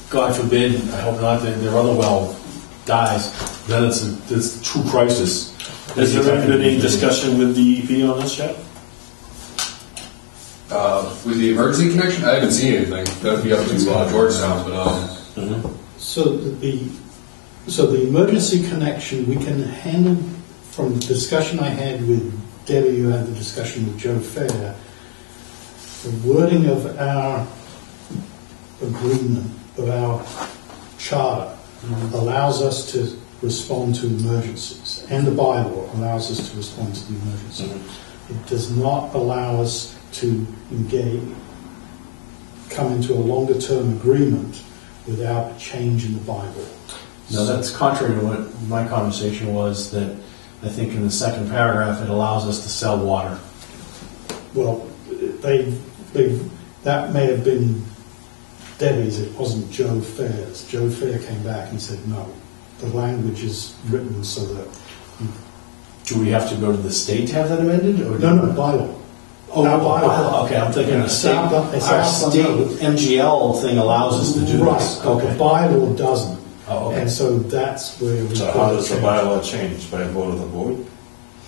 God forbid, I hope not, that their other well dies, then it's a true crisis. Has there been any discussion with DEP on this yet? With the emergency connection, I haven't seen anything. That'd be up to Georgetown, but So the emergency connection we can handle from the discussion I had with Debbie, who had the discussion with Joe Fair. The wording of our agreement, of our charter, allows us to respond to emergencies, and the bylaw allows us to respond to the emergency. It does not allow us to come into a longer-term agreement without a change in the bylaw. No, that's contrary to what my conversation was, that I think in the second paragraph, it allows us to sell water. Well, that may have been Debbie's, it wasn't Joe Fair's. Joe Fair came back and said, no, the language is written so that... Do we have to go to the state to have that amended? Or No, bylaw. Oh, Our bylaw. Okay, I'm thinking the state, our state MGL thing allows us to do Right, this. but the bylaw doesn't. Oh, okay. And so that's where we... So how does the bylaw change? By a vote of the board?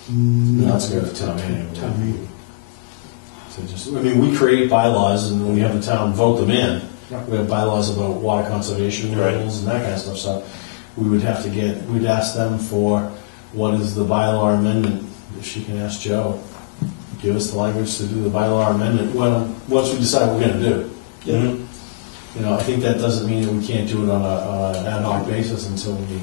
No, it's going to town meeting. Town meeting. So we create bylaws, and when we have the town vote them in, we have bylaws about water conservation Right. rules and that kind of stuff. So we'd ask them for what is the bylaw amendment. If she can ask Joe, give us the language to do the bylaw amendment. Well, once we decide we're going to do it. Mm-hmm. I think that doesn't mean that we can't do it on an ad hoc basis until we.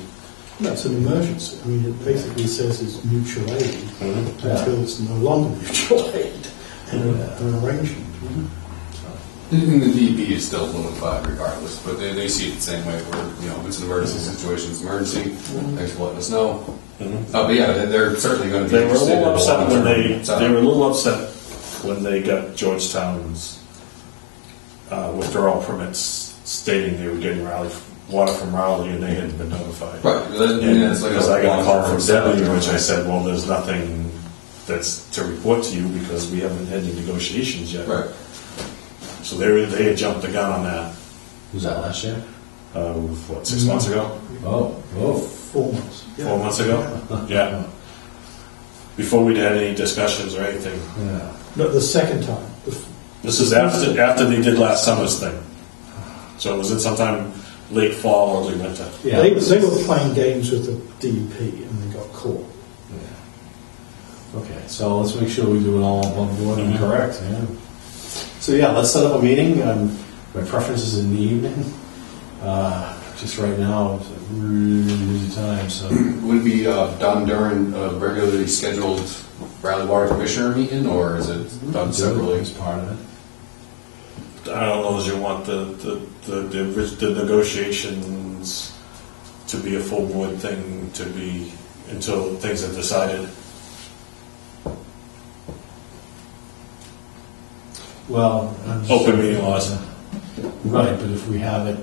That's an emergency. I mean, it basically says it's mutual aid until it's no longer mutual aid and an arrangement. and the DEP is still notified regardless. But they see it the same way. Where if it's an emergency situation, it's an emergency. Thanks for letting us know. But yeah, they're certainly going to be. They were a little upset when they long-term were a little upset when they got Georgetown's withdrawal permits stating they were getting water from Raleigh and they hadn't been notified. Right. Because I got a call from Debbie, which I said, well, there's nothing that's to report to you because we haven't had any negotiations yet. Right. So they had jumped the gun on that. Was that last year? 6 months ago? Oh. 4 months. 4 months ago? Yeah. Before we'd had any discussions or anything. Yeah. But the second time, This is after they did last summer's thing. So it was in sometime late fall, early winter. Yeah. they were playing games with the DEP and they got caught. Yeah. Okay, so let's make sure we do it all above board and correct. Yeah. So yeah, let's set up a meeting. My preference is in the evening. Just right now, it's a really busy time. So Would it be done during a regularly scheduled Raleigh Water Commissioner meeting, or is it done separately? as part of it. I don't know if you want the negotiations to be a full board thing to be until things are decided. Well, I'm just Open meeting laws. Right, but if we have it,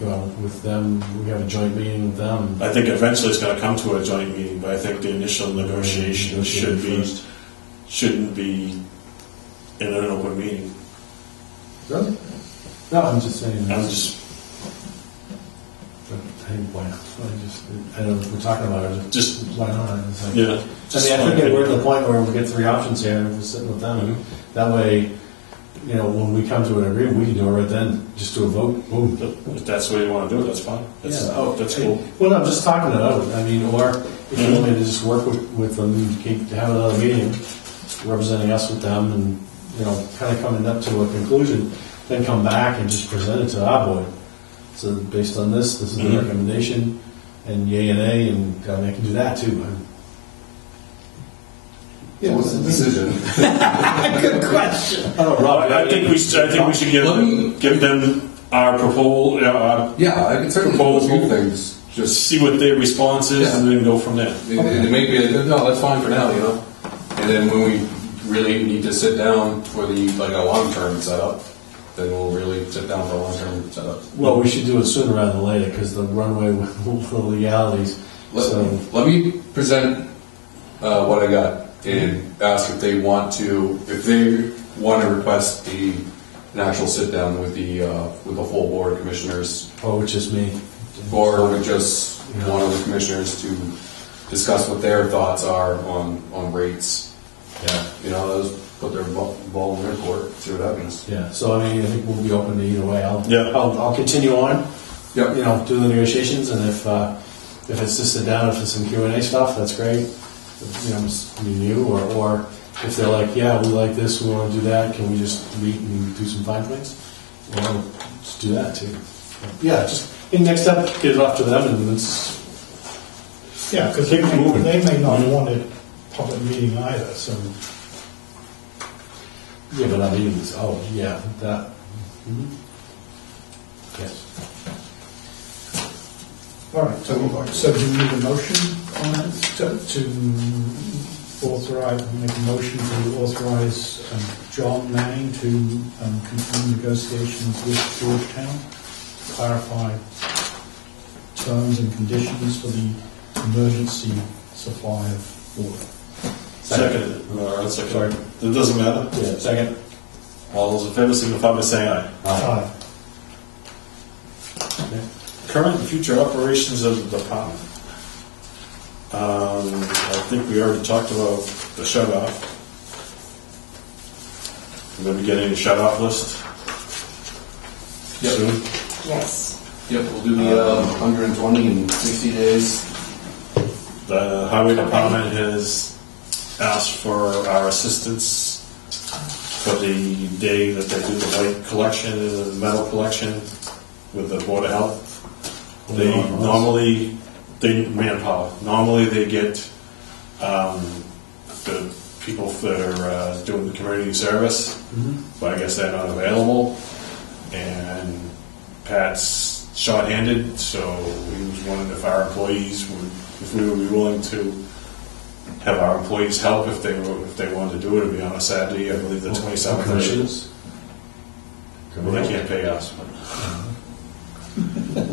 with them, we have a joint meeting with them. I think eventually it's going to come to a joint meeting, but I think the initial negotiation shouldn't be in an open meeting. Really? No, I'm just saying. think, why not? I know we're talking about it, Just, why not? It's like, yeah. I mean, I think we're at the point where we get three options here, and we're sitting with them, and that way, you know, when we come to an agreement, we can do it right then, just do a vote, boom. If that's the way you want to do it, that's fine. That's, Yeah. that's cool. Well, no, I'm just talking it out. I mean, or if you want me to just work with them, have another meeting, representing us with them, and, you know, kind of coming up to a conclusion, then come back and just present it to our board. So based on this is the recommendation, and yay and nay, and I mean, I can do that too. Yeah, What's the decision? Good question. Oh, Rob, I think we should give them our proposal, Yeah, I can certainly propose a few things. Just see what their response is, Yeah. and then go from there. it may be no, that's fine for now, you know. And then when we really need to sit down for the like a long-term setup, then we'll really sit down for a long-term setup. Well, we should do it sooner rather than later, because the runway with the legalities. Let me present what I got and ask if they want to request an actual sit down with the full board of commissioners, Oh, which is me. or with just one of the commissioners to discuss what their thoughts are on rates. Yeah. You know, those put their ball in their court, see what happens. Yeah, so I mean, I think we'll be open to either way. Yeah. I'll continue on. Yep. You know, do the negotiations, and if it's just sit down, if it's some Q&A stuff, that's great. You know, just me and you, or if they're like, yeah, we like this, we want to do that, can we just meet and do some fine points? Well, just do that too. Yeah, just next up, get it off to them, and it's Yeah, because they may not want a public meeting either, so. yeah, but not meetings. Oh, yeah, that. Mhm. Yes. All right, so do you need a motion on that to authorize, make a motion to authorize John Manning to continue negotiations with Georgetown, clarify terms and conditions for the emergency supply of water. Second. All right, second. Sorry. It doesn't matter. Yeah, second. All those in favor signify by saying aye. Aye. Okay. Current and future operations of the department. I think we already talked about the shut-off. We're going to be getting a shut-off list Yep. soon. Yes. Yep, we'll do the 120 in 60 days. The highway department has asked for our assistance for the day that they do the white collection and the metal collection with the Board of Health. Manpower. Normally they get the people that are doing the community service, but I guess they're not available. And Pat's short-handed, so he was wondering if our employees would, if we would be willing to have our employees help if they wanted to do it. It'd be on a Saturday, I believe the 27th. Commissions? Well, they can't pay us.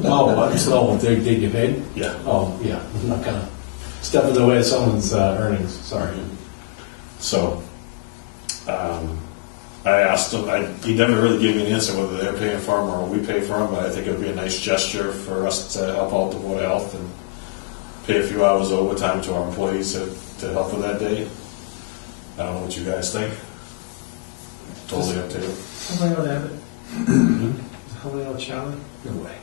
Oh, so they get paid? Yeah. Oh, yeah. I'm not gonna step in the way of someone's earnings. Sorry. So, I asked him, he never really gave me an answer whether they're paying for him or we pay for him, but I think it would be a nice gesture for us to help out the Board of Health and pay a few hours overtime to our employees to help with that day. I don't know what you guys think. Totally up to you. How many have it? How many Charlie? No way.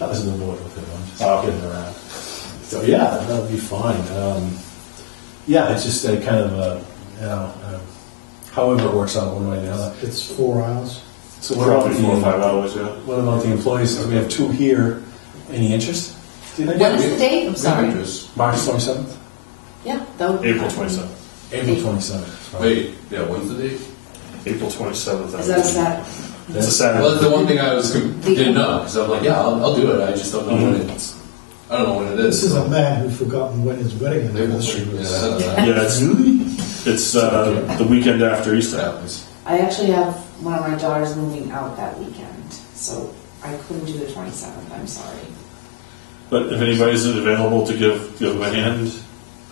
I was on board with it. I'm just kidding around. So yeah, that would be fine. Yeah, it's just a kind of however it works out one way or the other. It's 4 hours. So what about Probably 4 or 5 hours, yeah. What about the employees? We have 2 here. Any interest? Do you think? What is the date? I'm sorry. March 27th? Yeah, that would be April fine. 27th. April 27th. Wait, yeah, when's the date? April 27th. Is that a Saturday? It's a Saturday. Well, that's the one thing I didn't know, because I'm like, yeah, I'll do it. I just don't know when it's. I don't know when it is. This is a man who's forgotten when his wedding anniversary was. Yeah, it's the weekend after Easter. I actually have one of my daughters moving out that weekend, so I couldn't do the 27th. I'm sorry. But if anybody's available to give them a hand,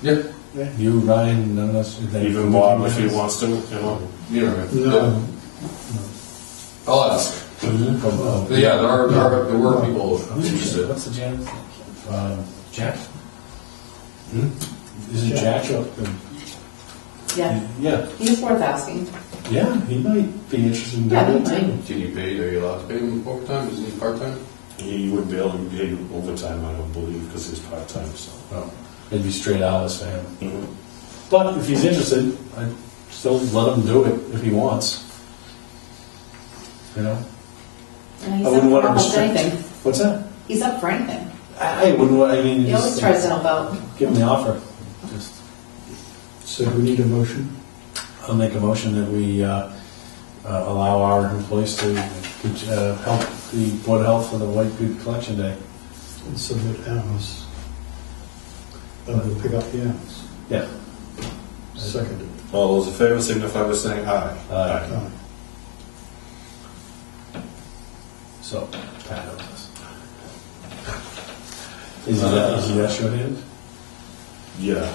Yeah. Yeah. You, Ryan, none of us. even Bob if he wants to, you know. You know, No. I'll ask. From, But yeah, there were people who's interested. What's the Jan? Jack? Isn't Jack? Yeah, Yeah, he's worth asking. yeah, he might be interested in Yeah, doing he it too. might. Can you pay? Are you allowed to pay him overtime? Isn't he part-time? He wouldn't be able to pay overtime, I don't believe, because he's part-time, so. Oh, it'd be straight hours for him. Mhm. But if he's interested, I'd still let him do it if he wants. You know? And he's I up wouldn't for want to almost restrict. anything. What's that? He's up for anything. I wouldn't. I mean, He always just tries to help out. give him the offer. Just, So do we need a motion? I'll make a motion that we allow our employees to help the Board of Health for the White Good Collection Day. And submit hours. We'll pick up the hours. Yeah. Seconded. All those in favor signify by saying aye. Aye. Aye. So, Pat knows this. Is he that short-handed? Yeah.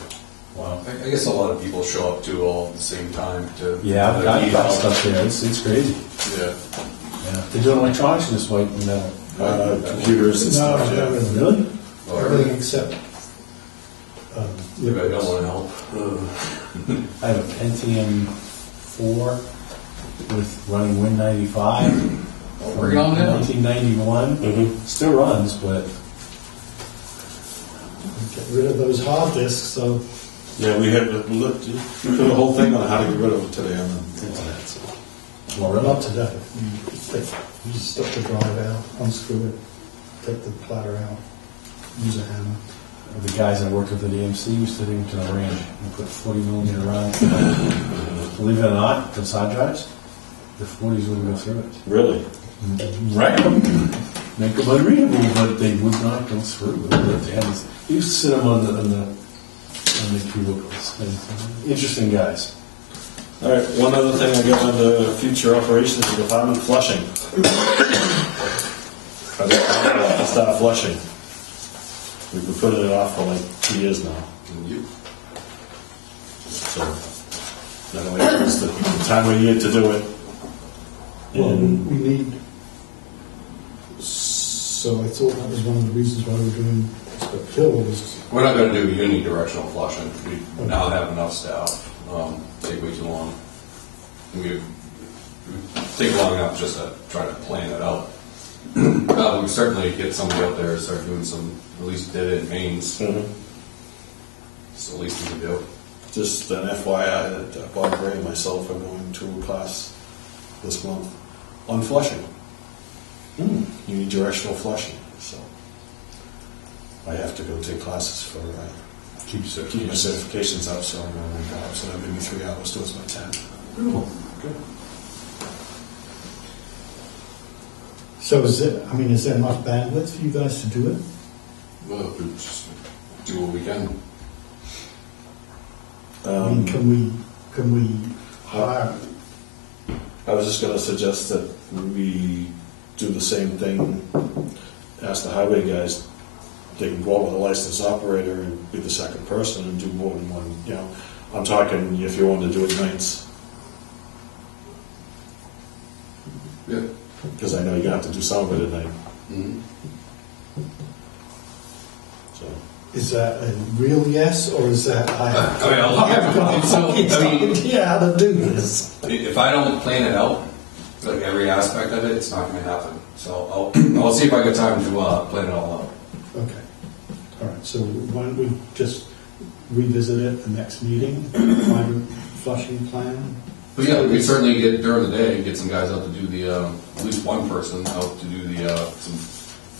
Wow. I guess a lot of people show up too all at the same time to. Yeah, to I've need got help. stuff there. It's crazy. Yeah. Yeah. They're doing electronics in this white metal. Computers and No, stuff, yeah. Really? Everything except. Maybe I don't want to help. I have a Pentium 4 with running Win95. Working on that? 1991. Mhm. Still runs, but Get rid of those hard disks, so Yeah, we had looked, we put a whole thing on how to get rid of them today on the internet, so. well, we're really. not today. You just stuff the drive out, unscrew it, take the platter out, use a hammer. The guys I worked with at EMC used to take them to the range and put 40 millimeter rounds. Believe it or not, those hard drives, the 40s wouldn't go through it. Really? Rack them, make them unreadable, but they would not go through. They had this, you used to sit them on the cubicles. Interesting guys. All right, one other thing I got on the future operations department, flushing. I start flushing. We've been putting it off for like 2 years now. So, that way it's the time of year to do it. Well, And we need, so I thought that was one of the reasons why we're doing this, but Bill was, We're not going to do unidirectional flushing. We now have enough staff. Take way too long. We take long enough just to try to plan it out. We certainly get somebody out there to start doing some at least dead-end mains. Mhm. It's the least we can do. Just an FYI that Bob Gray and myself are going to a class this month on flushing. Unidirectional flushing. So I have to go take classes for Keep your keep my certifications up, so I'm going to go. So that made me 3 hours towards my 10. Cool. Good. so is there enough bandwidth for you guys to do it? Well, we just do what we can. Can we hire, I was just going to suggest that we do the same thing, ask the highway guys, they can go out with a licensed operator and be the second person and do more than one, you know. I'm talking if you wanted to do it nights, Yeah. because I know you're going to have to do some of it at night, Mm-hmm. so. is that a real yes, or is that I I've got no idea how to do this? if I don't plan it out, like every aspect of it, it's not going to happen. So I'll see if I get time to plan it all out. Okay, all right, so why don't we just revisit it the next meeting, find a flushing plan? But yeah, we certainly get during the day, get some guys out to do the at least one person out to do the some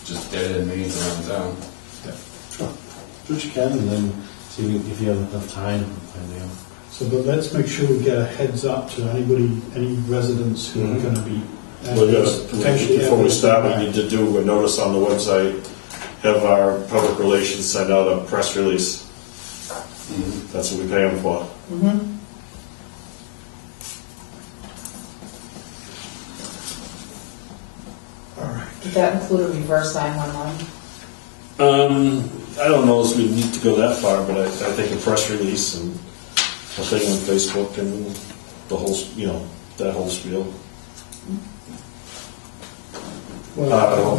just dead end mains around town. Sure. Do what you can, and then see if you have enough time. And, So, but let's make sure we get a heads up to any residents who are going to be potentially. Before we start, we need to do a notice on the website, have our public relations send out a press release. That's what we pay them for. All right. Did that include a reverse 911? I don't know if we need to go that far, but I think a press release and a thing on Facebook and the whole, that whole spiel. We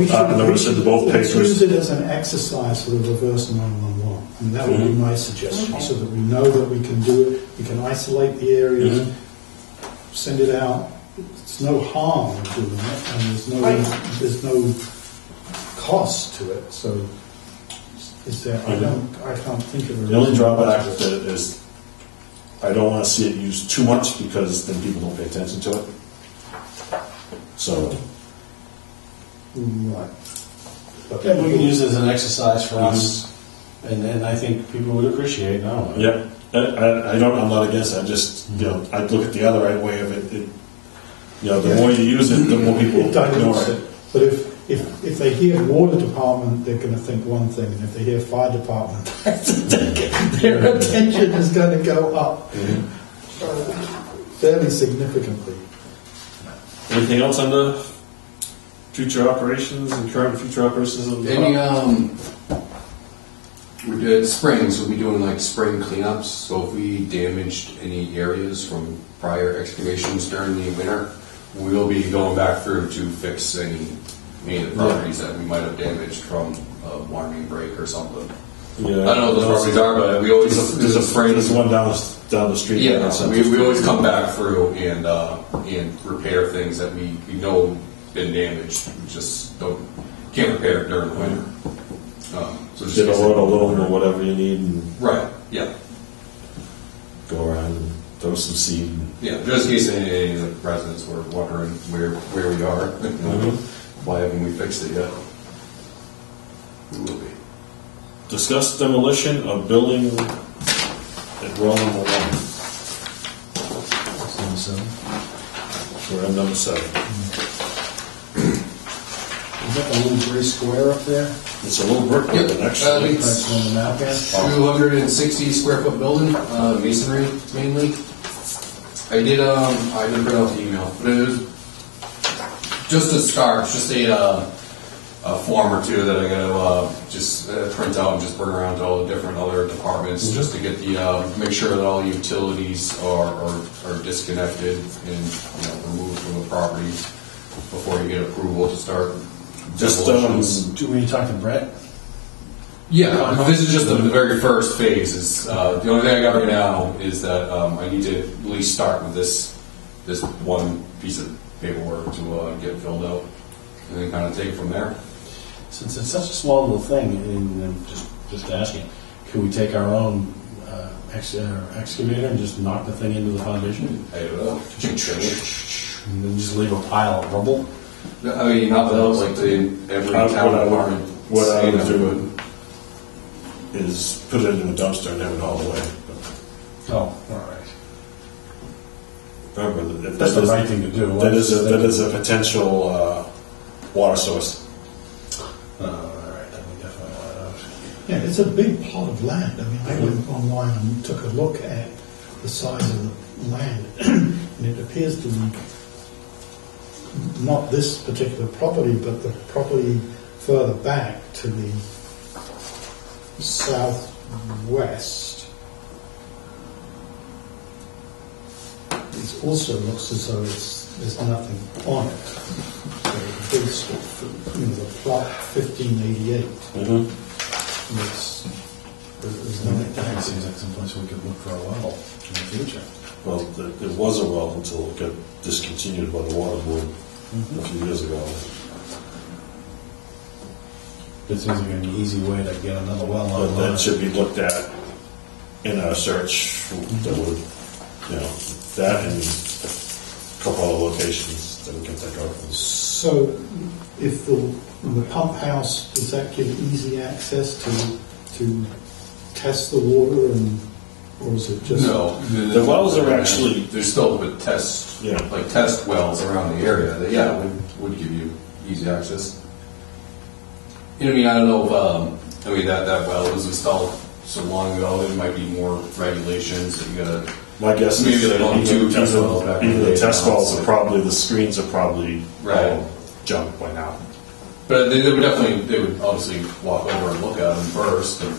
should- I noticed in both let's papers. use it as an exercise for the reverse 911, and that would be my suggestion, so that we know that we can do it, we can isolate the areas, send it out. It's no harm in doing it, and there's no cost to it, so is there, I can't think of a The only reason. drawback with it is I don't want to see it used too much because then people don't pay attention to it. So, Right. But Yeah, we can use it as an exercise for us, and I think people would appreciate, no? yeah, I'm not against it. I just, I look at the other right way of it. The more you use it, the more people It dilutes ignore it. it. But if they hear water department, they're going to think one thing, and if they hear fire department, their attention is going to go up fairly significantly. Anything else on the future operations and current future operations of the Any, we did springs, we'll be doing like spring cleanups, so if we damaged any areas from prior excavations during the winter, we'll be going back through to fix any of the properties that we might have damaged from a water main break or something. Yeah. I don't know what those properties are, but we always There's a spring. There's one down the street. Yeah, there, so- we always come back through and repair things that we know been damaged. We just can't repair it during the winter. So just Get a load of loan or whatever you need and right, yeah, go around and throw some seed. yeah. Just in case any of the residents were wondering where we are, why haven't we fixed it yet? We will be. Discuss demolition of building at well number 1. We're at number 7. Is that the little gray square up there? It's a little brick Yep. building, actually. That's on the map, yeah? 260 square foot building, masonry mainly. I didn't print out the email, but it was just a start, just a form or two that I gotta just print out and just bring around to all the different other departments, just to get the make sure that all the utilities are disconnected and removed from the property before you get approval to start. Just, demolitions. Were you talking Brett? Yeah, this is just the very first phase. Is the only thing I got right now is that I need to at least start with this one piece of paperwork to get filled out, and then kind of take it from there. Since it's such a small little thing, and just asking, can we take our own excavator and just knock the thing into the foundation? I don't know. And then just leave a pile of rubble? I mean, not that like every town department. What I saying would that do is put it in a dumpster and have it hauled away. Oh, all right. Remember, that That's the right thing to do. that is a potential water source. All right, then we definitely want that out. Yeah, it's a big plot of land. I mean, I went online and took a look at the size of the land, and it appears to be not this particular property, but the property further back to the southwest. It also looks as though there's nothing on it. So the big stuff, the plot 1588. There's nothing. That seems like someplace we could look for a well in the future. Well, there was a well until it got discontinued by the water board a few years ago. It seems like an easy way to get another well But online. that should be looked at in our search. That would, that and a couple other locations that we can think of. So, if the pump house, does that give easy access to test the water, or is it just No, The wells are actually- there's still test Yeah. test wells around the area that would give you easy access. I mean, I don't know if that well was installed so long ago. There might be more regulations that you gotta. My guess is Maybe like that only two test wells back in even the the day test now, wells so- are probably, the screens are probably Right. all junk by now. But they would obviously walk over and look at them first and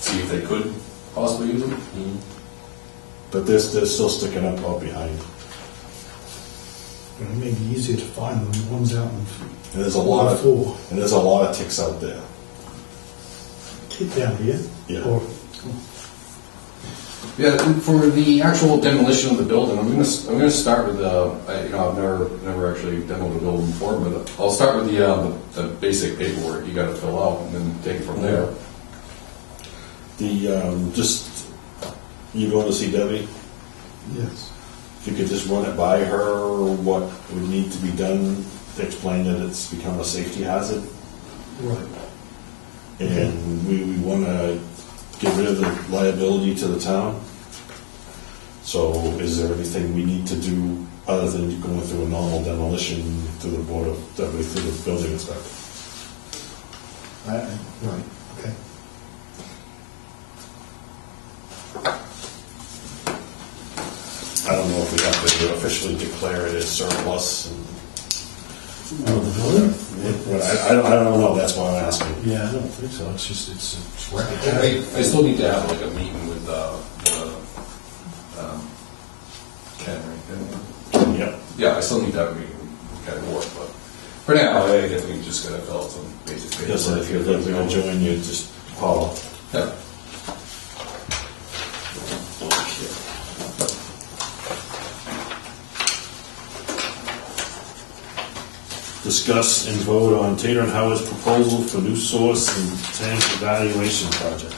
see if they could possibly use them. But they're still sticking up out behind. But it may be easier to find them, the ones out on And there's a lot the floor. of ticks out there. Keep down here. Yeah. Or, Yeah, for the actual demolition of the building, I'm gonna start with I've never actually demoed a building before, but I'll start with the basic paperwork you got to fill out, and then take it from there. You going to see Debbie? yes. If you could just run it by her, what would need to be done to explain that it's become a safety hazard. Right. And we want to get rid of the liability to the town. So is there anything we need to do other than going through a normal demolition through the through the building inspector? Right, okay. I don't know if we have to officially declare it as surplus. Oh, the building? But I don't know, that's why I'm asking. Yeah, I don't think so. It's just, it's right. I still need to have like a meeting with Ken, right? Yep. Yeah, I still need to have a meeting with Ken Ward, but for now, I guess we just gotta fill out some basic paperwork. Yes, and if you'd like to join you, just call. Yeah. Discuss and vote on Tater and Howard's proposal for new source and tank evaluation project.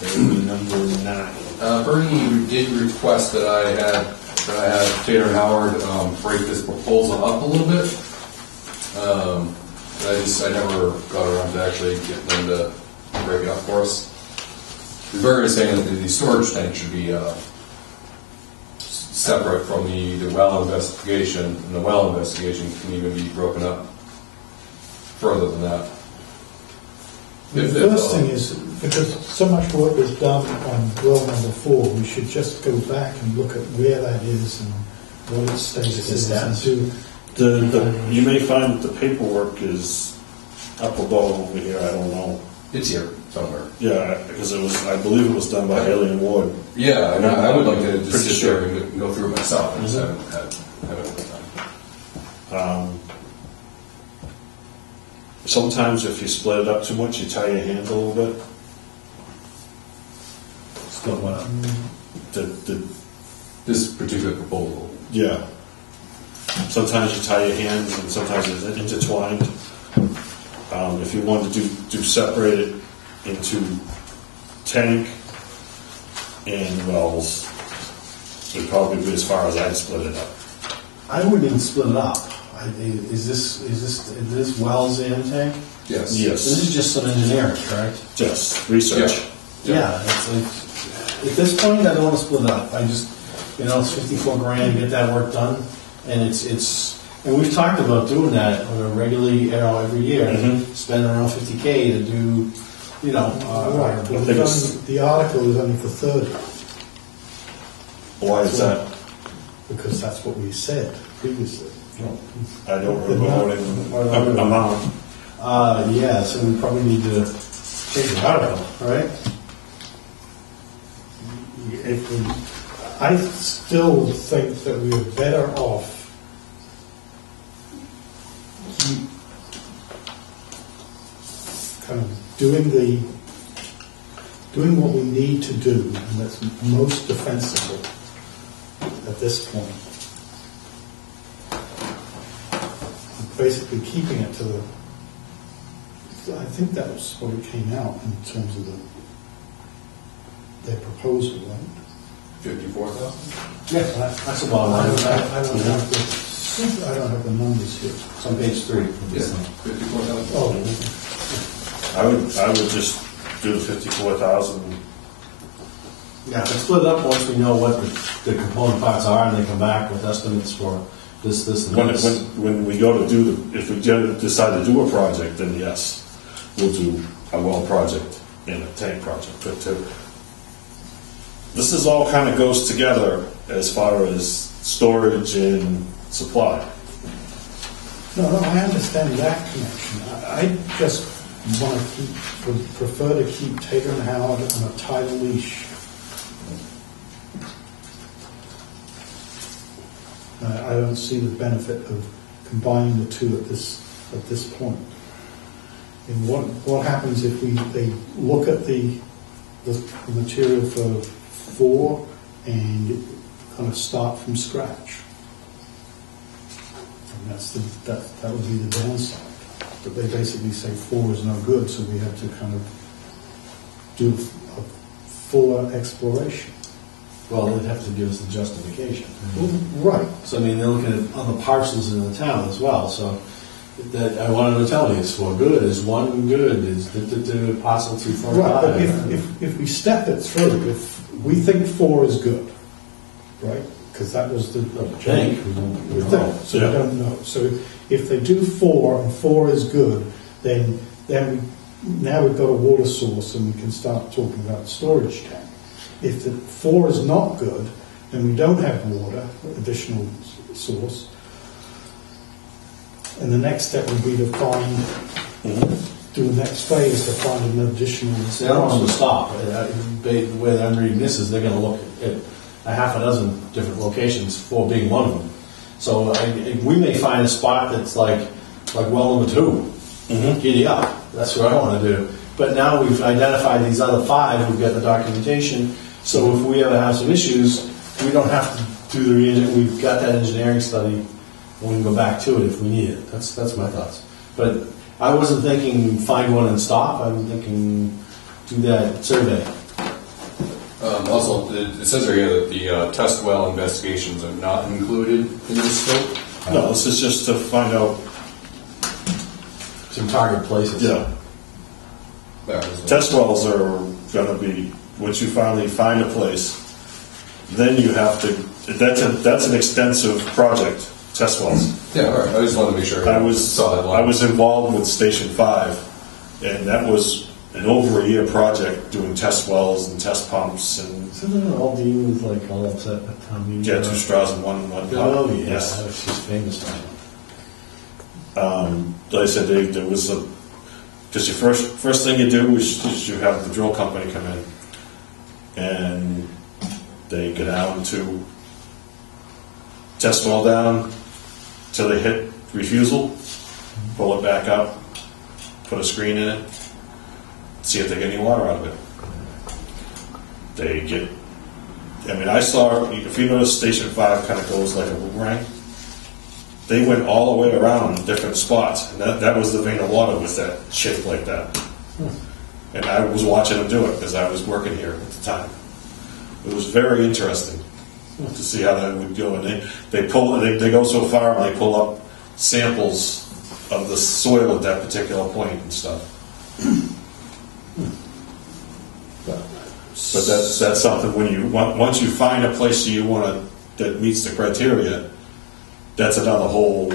Baby number 9. Bernie did request that I have Tater and Howard break this proposal up a little bit. I never got around to actually getting them to break it up for us. Bernie is saying that the storage tank should be separate from the well investigation, and the well investigation can even be broken up further than that. The first thing is, because so much work was done on well number 4, we should just go back and look at where that is and what its status is. And do, You may find that the paperwork is up above over here, I don't know. It's here somewhere. Yeah, because I believe it was done by Haley and Ward. Yeah, and I would like to just Pretty sit sure. there and go through it myself. I just haven't had time. Sometimes if you split it up too much, you tie your hands a little bit. Still went up. This particular proposal. Yeah. Sometimes you tie your hands and sometimes it's intertwined. If you wanted to do separate it into tank and wells, it'd probably be as far as I'd split it up. I wouldn't even split it up. Is this wells and tank? Yes. Yes. This is just some engineering, correct? Just research. Yeah. It's like, at this point, I don't want to split it up. I just, it's 54 grand, get that work done, and and we've talked about doing that on a regularly, every year, spending around 50K to do, right, but think it's- the article is only for 30, Why is that? because that's what we said previously. I don't remember voting amount. Yeah, so we probably need to change the article, right? I still think that we are better off kind of doing what we need to do, and that's most defensible at this point. Basically keeping it to I think that was what it came out in terms of their proposal, right? 54,000? Yeah, that's the bottom line. I don't have the numbers here. It's on page 3. Yes. 54,000. Oh, I would just do the 54,000. Yeah, let's split it up once we know what the component parts are, and they come back with estimates for this, and this. When we go to if we decide to do a project, then yes, we'll do a well project and a tank project. But this is all kind of goes together as far as storage and supply. no, I understand that connection. I just would prefer to keep Tater and Howard on a tighter leash. don't see the benefit of combining the two at this point. And what happens if they look at the material for 4 and kind of start from scratch? And that would be the downside. But they basically say 4 is no good, so we have to kind of do a fuller exploration. Well, they'd have to give us the justification. Right. So I mean, they're looking at on the parcels in the town as well, so that I wanted to tell me, is 4 good, is 1 good, is the parcel 2, 4, Right, but 5. if we step it through, if we think 4 is good, right? Because that was the think. we think, so we don't know. So if they do 4 and 4 is good, then now we've got a water source and we can start talking about the storage tank. If the 4 is not good, then we don't have water, additional source. And the next step would be to do the next phase to find an additional. See, I don't want them to stop. The way I'm reading this is they're going to look at a half a dozen different locations, 4 being one of them. So we may find a spot that's like well number 2. Giddy up. That's what I want to do. But now we've identified these other 5. We've got the documentation. So if we ever have some issues, we don't have to do we've got that engineering study, and we can go back to it if we need it. That's my thoughts. But I wasn't thinking find one and stop. I'm thinking do that survey. Also, it says right here that the test well investigations are not included in this scope. No, this is just to find out. Some target places. Yeah. Test wells are going to be, once you finally find a place, then you have to, that's an extensive project, test wells. Yeah, all right. I just wanted to make sure. I was involved with Station 5, and that was an over a year project doing test wells and test pumps and Isn't it all dealing with like all upset at town meeting? 2 straws and one pump. Oh, yeah. Yes. She's famous now. Like I said, there was a, because your first thing you do is you have the drill company come in, and they go down to test well down till they hit refusal, pull it back up, put a screen in it, see if they get any water out of it. They get, I mean, I saw, if you notice, Station 5 kind of goes like a boomerang. They went all the way around different spots, and that was the vein of water was that shaped like that. And I was watching them do it because I was working here at the time. It was very interesting to see how that would go. And they go so far and they pull up samples of the soil at that particular point and stuff. But that's something when once you find a place that meets the criteria, that's another whole.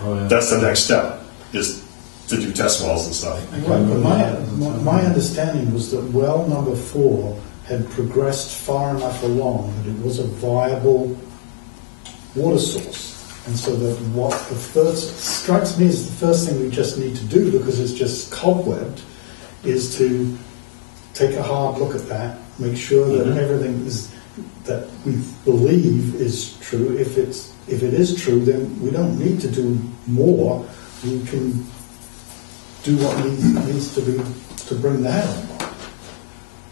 Oh, yeah. That's the next step, is to do test wells and stuff. Right, but my understanding was that well number 4 had progressed far enough along that it was a viable water source. And so that what the first strikes me as the first thing we just need to do, because it's just cobwebbed, is to take a hard look at that, make sure that everything is that we believe is true. If it is true, then we don't need to do more. We can do what needs to be to bring that on.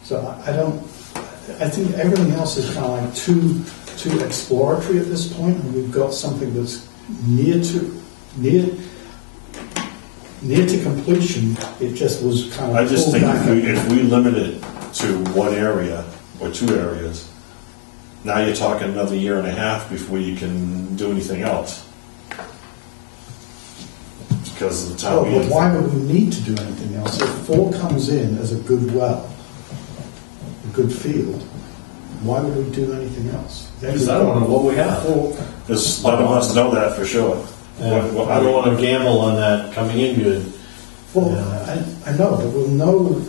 So I think everything else is kind of like too exploratory at this point, and we've got something that's near to completion. It just was kind of. I just pulled think back. if we limit it to one area or 2 areas, now you're talking another year and a half before you can do anything else. Because of the time. Well, but why would we need to do anything else? If 4 comes in as a good well, a good field, why would we do anything else? Because I don't know what we have. Because none of us know that for sure. I don't want to gamble on that coming in good. Well, I know, but we'll know.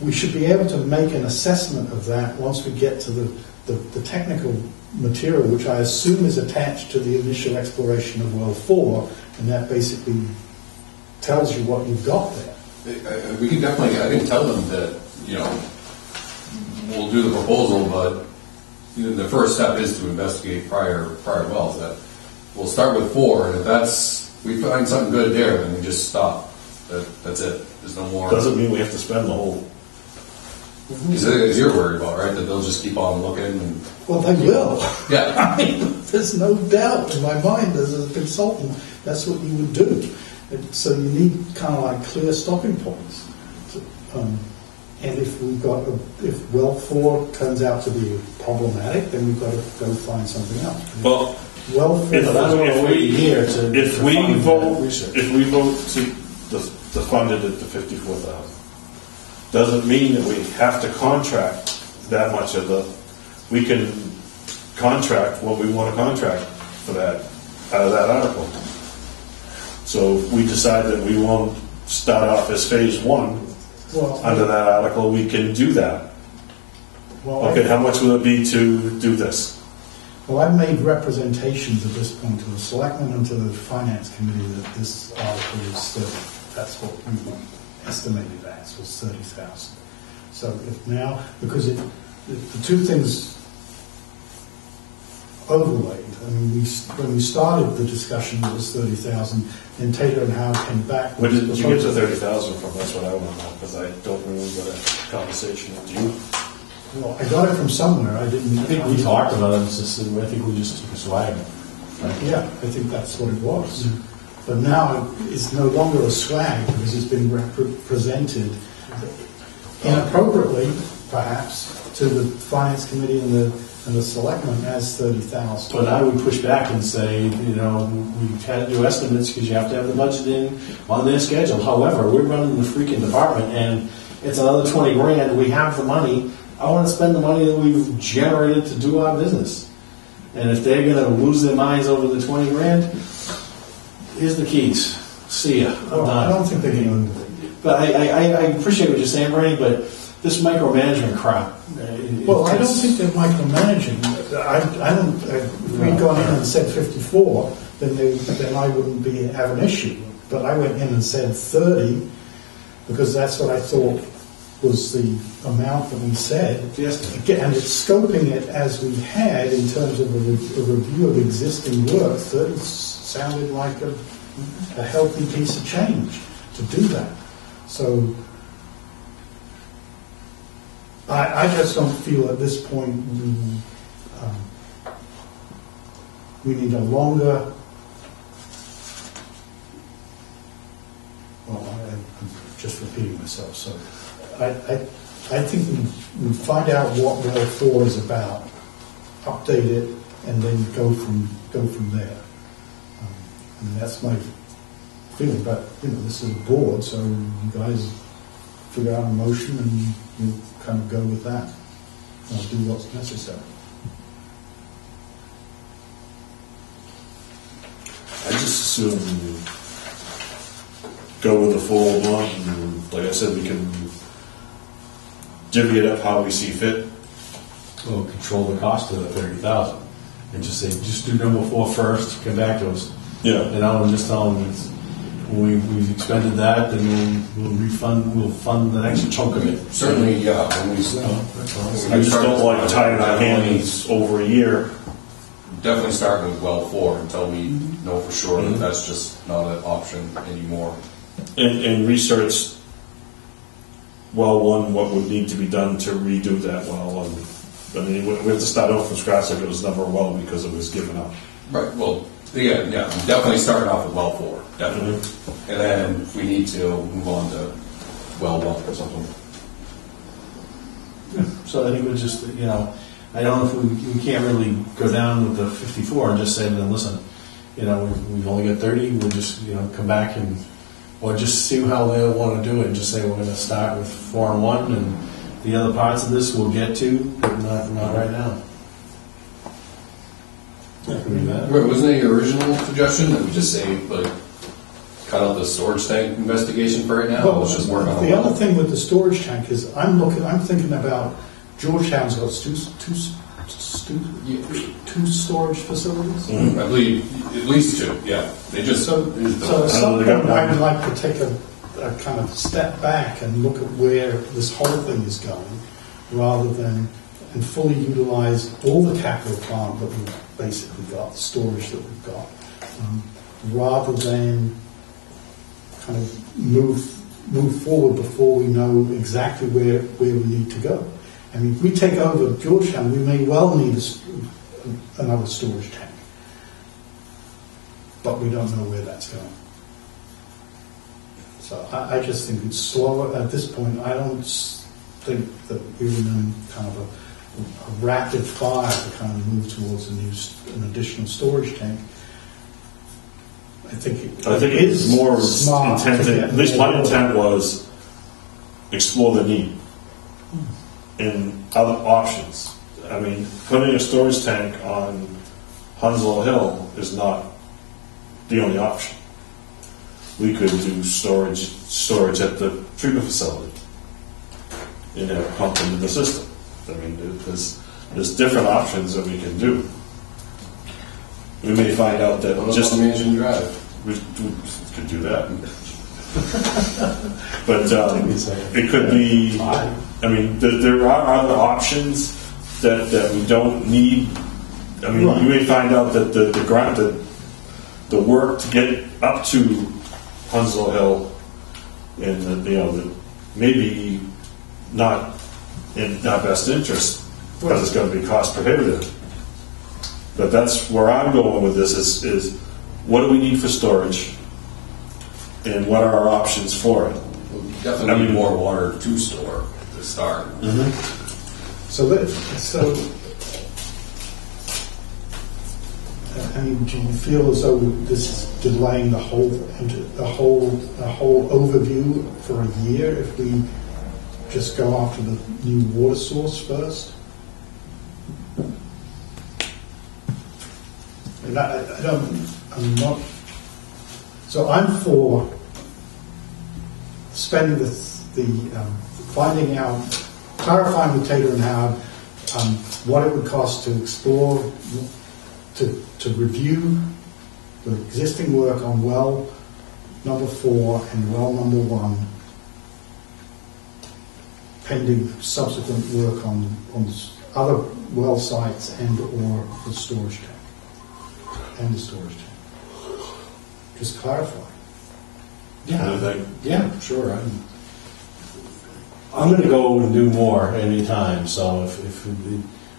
We should be able to make an assessment of that once we get to the technical material, which I assume is attached to the initial exploration of well 4, and that basically tells you what you've got there. We can definitely, I can tell them that, we'll do the proposal, but, the first step is to investigate prior wells. That we'll start with 4, and if we find something good there, then we just stop. That's it. There's no more. Doesn't mean we have to spend the whole. Because you're worried about, right? That they'll just keep on looking. And, Well, they will. yeah. I mean, there's no doubt in my mind as a consultant, that's what you would do. So you need kind of like clear stopping points. And if if well 4 turns out to be problematic, then we've got to go find something else. Well, Well 4, if we vote research. to fund it at the 54,000, doesn't mean that we have to contract that much of we can contract what we want to contract for that, out of that article. So if we decide that we won't start off as phase 1 under that article, we can do that. well, Okay, how much will it be to do this? Well, I've made representations at this point to the selectmen and to the finance committee that this article is 30. That's what we estimated as, was 30,000. So if now, because the two things overlaid. I mean, when we started the discussion, it was 30,000. Then Taylor and Howard came back. Where did you get the 30,000 from? That's what I want to know, because I don't remember that conversation with you. Well, I got it from somewhere. I didn't. I think we talked about it. I think we just took a swag. Yeah, I think that's what it was. But now it's no longer a swag because it's been presented inappropriately, perhaps, to the finance committee and the selectmen as 30,000. But I would push back and say, we've had to do estimates because you have to have the budget in on their schedule. However, we're running the freaking department and it's another 20 grand. We have the money. I want to spend the money that we've generated to do our business. And if they're going to lose their minds over the 20 grand, here's the keys. See ya. I'm Well, done. I don't think they're going to. But I appreciate what you're saying, Bernie, but this micromanagement crap. Well, I don't think they're micromanaging. I don't. If we'd gone in and said 54, then I wouldn't have an issue. But I went in and said 30 because that's what I thought was the amount that we said. Yes. And it's scoping it as we had in terms of a review of existing work. 30 sounded like a healthy piece of change to do that. So I just don't feel at this point we need a longer. Well, I'm just repeating myself. So I think we find out what Well 4 is about, update it, and then go from there. And that's my feeling. But this is a board, so you guys figure out a motion and you kind of go with that. I'll do what's necessary. I just assume go with the full amount, and like I said, we can divvy it up how we see fit. We'll control the cost of the 30,000 and just say, just do number 4 first, come back to us. Yeah. And I will just tell them we've expended that, and we'll fund the next chunk of it. Certainly, yeah. When we, I just don't like tying our hands over a year. definitely start with well 4 until we know for sure that that's just not an option anymore. And research well 1, what would need to be done to redo that well. And, I mean, we have to start off from scratch if it was never well because it was given up. Right. Well, yeah. Definitely starting off with well 4, definitely, and then if we need to move on to well 1 or something. So I think we'll just, I don't know if we can't really go down with the 54 and just say to them, listen, we've only got 30, we'll just, come back or just see how they want to do it and just say we're going to start with 4 and 1 and the other parts of this we'll get to, but not right now. Right, wasn't that your original suggestion that we just say, cut out the storage tank investigation for right now? Well, Let's just work on the other thing with the storage tank is I'm thinking about Georgetown's got two storage facilities. I believe at least 2. Yeah, they just So at some point I would like to take a kind of step back and look at where this whole thing is going, rather than and fully utilize all the capital plant that we've basically got, the storage that we've got, rather than kind of move forward before we know exactly where we need to go. I mean, if we take over Georgetown, we may well need another storage tank, but we don't know where that's going. So I just think it's slower at this point. I don't think that we're in kind of a rapid fire to kind of move towards an additional storage tank. I think it is more smart intent. to get At least my more. intent was explore the need and other options. I mean, putting a storage tank on Hunslow Hill is not the only option. We could do storage at the treatment facility and have it pumped into the system. I mean, there's different options that we can do. We may find out that What just about Mansion Drive? we could do that, but it could be. I mean, there are other options that we don't need. I mean, Right. you may find out that the work to get up to Hunslow Hill and the maybe not in our best interest because it's going to be cost prohibitive. But that's where I'm going with this is what do we need for storage and what are our options for it? We definitely need more water to store to start. So I mean, do you feel as though this is delaying the whole overview for a year if we just go after the new water source first? And I'm not. So I'm for spending finding out, clarifying with Tater and Howard what it would cost to explore, to review the existing work on well number 4 and well number 1, pending subsequent work on other well sites and or the storage tank. And the storage tank. Just clarify. Yeah, sure. I'm going to go and do more anytime. So if we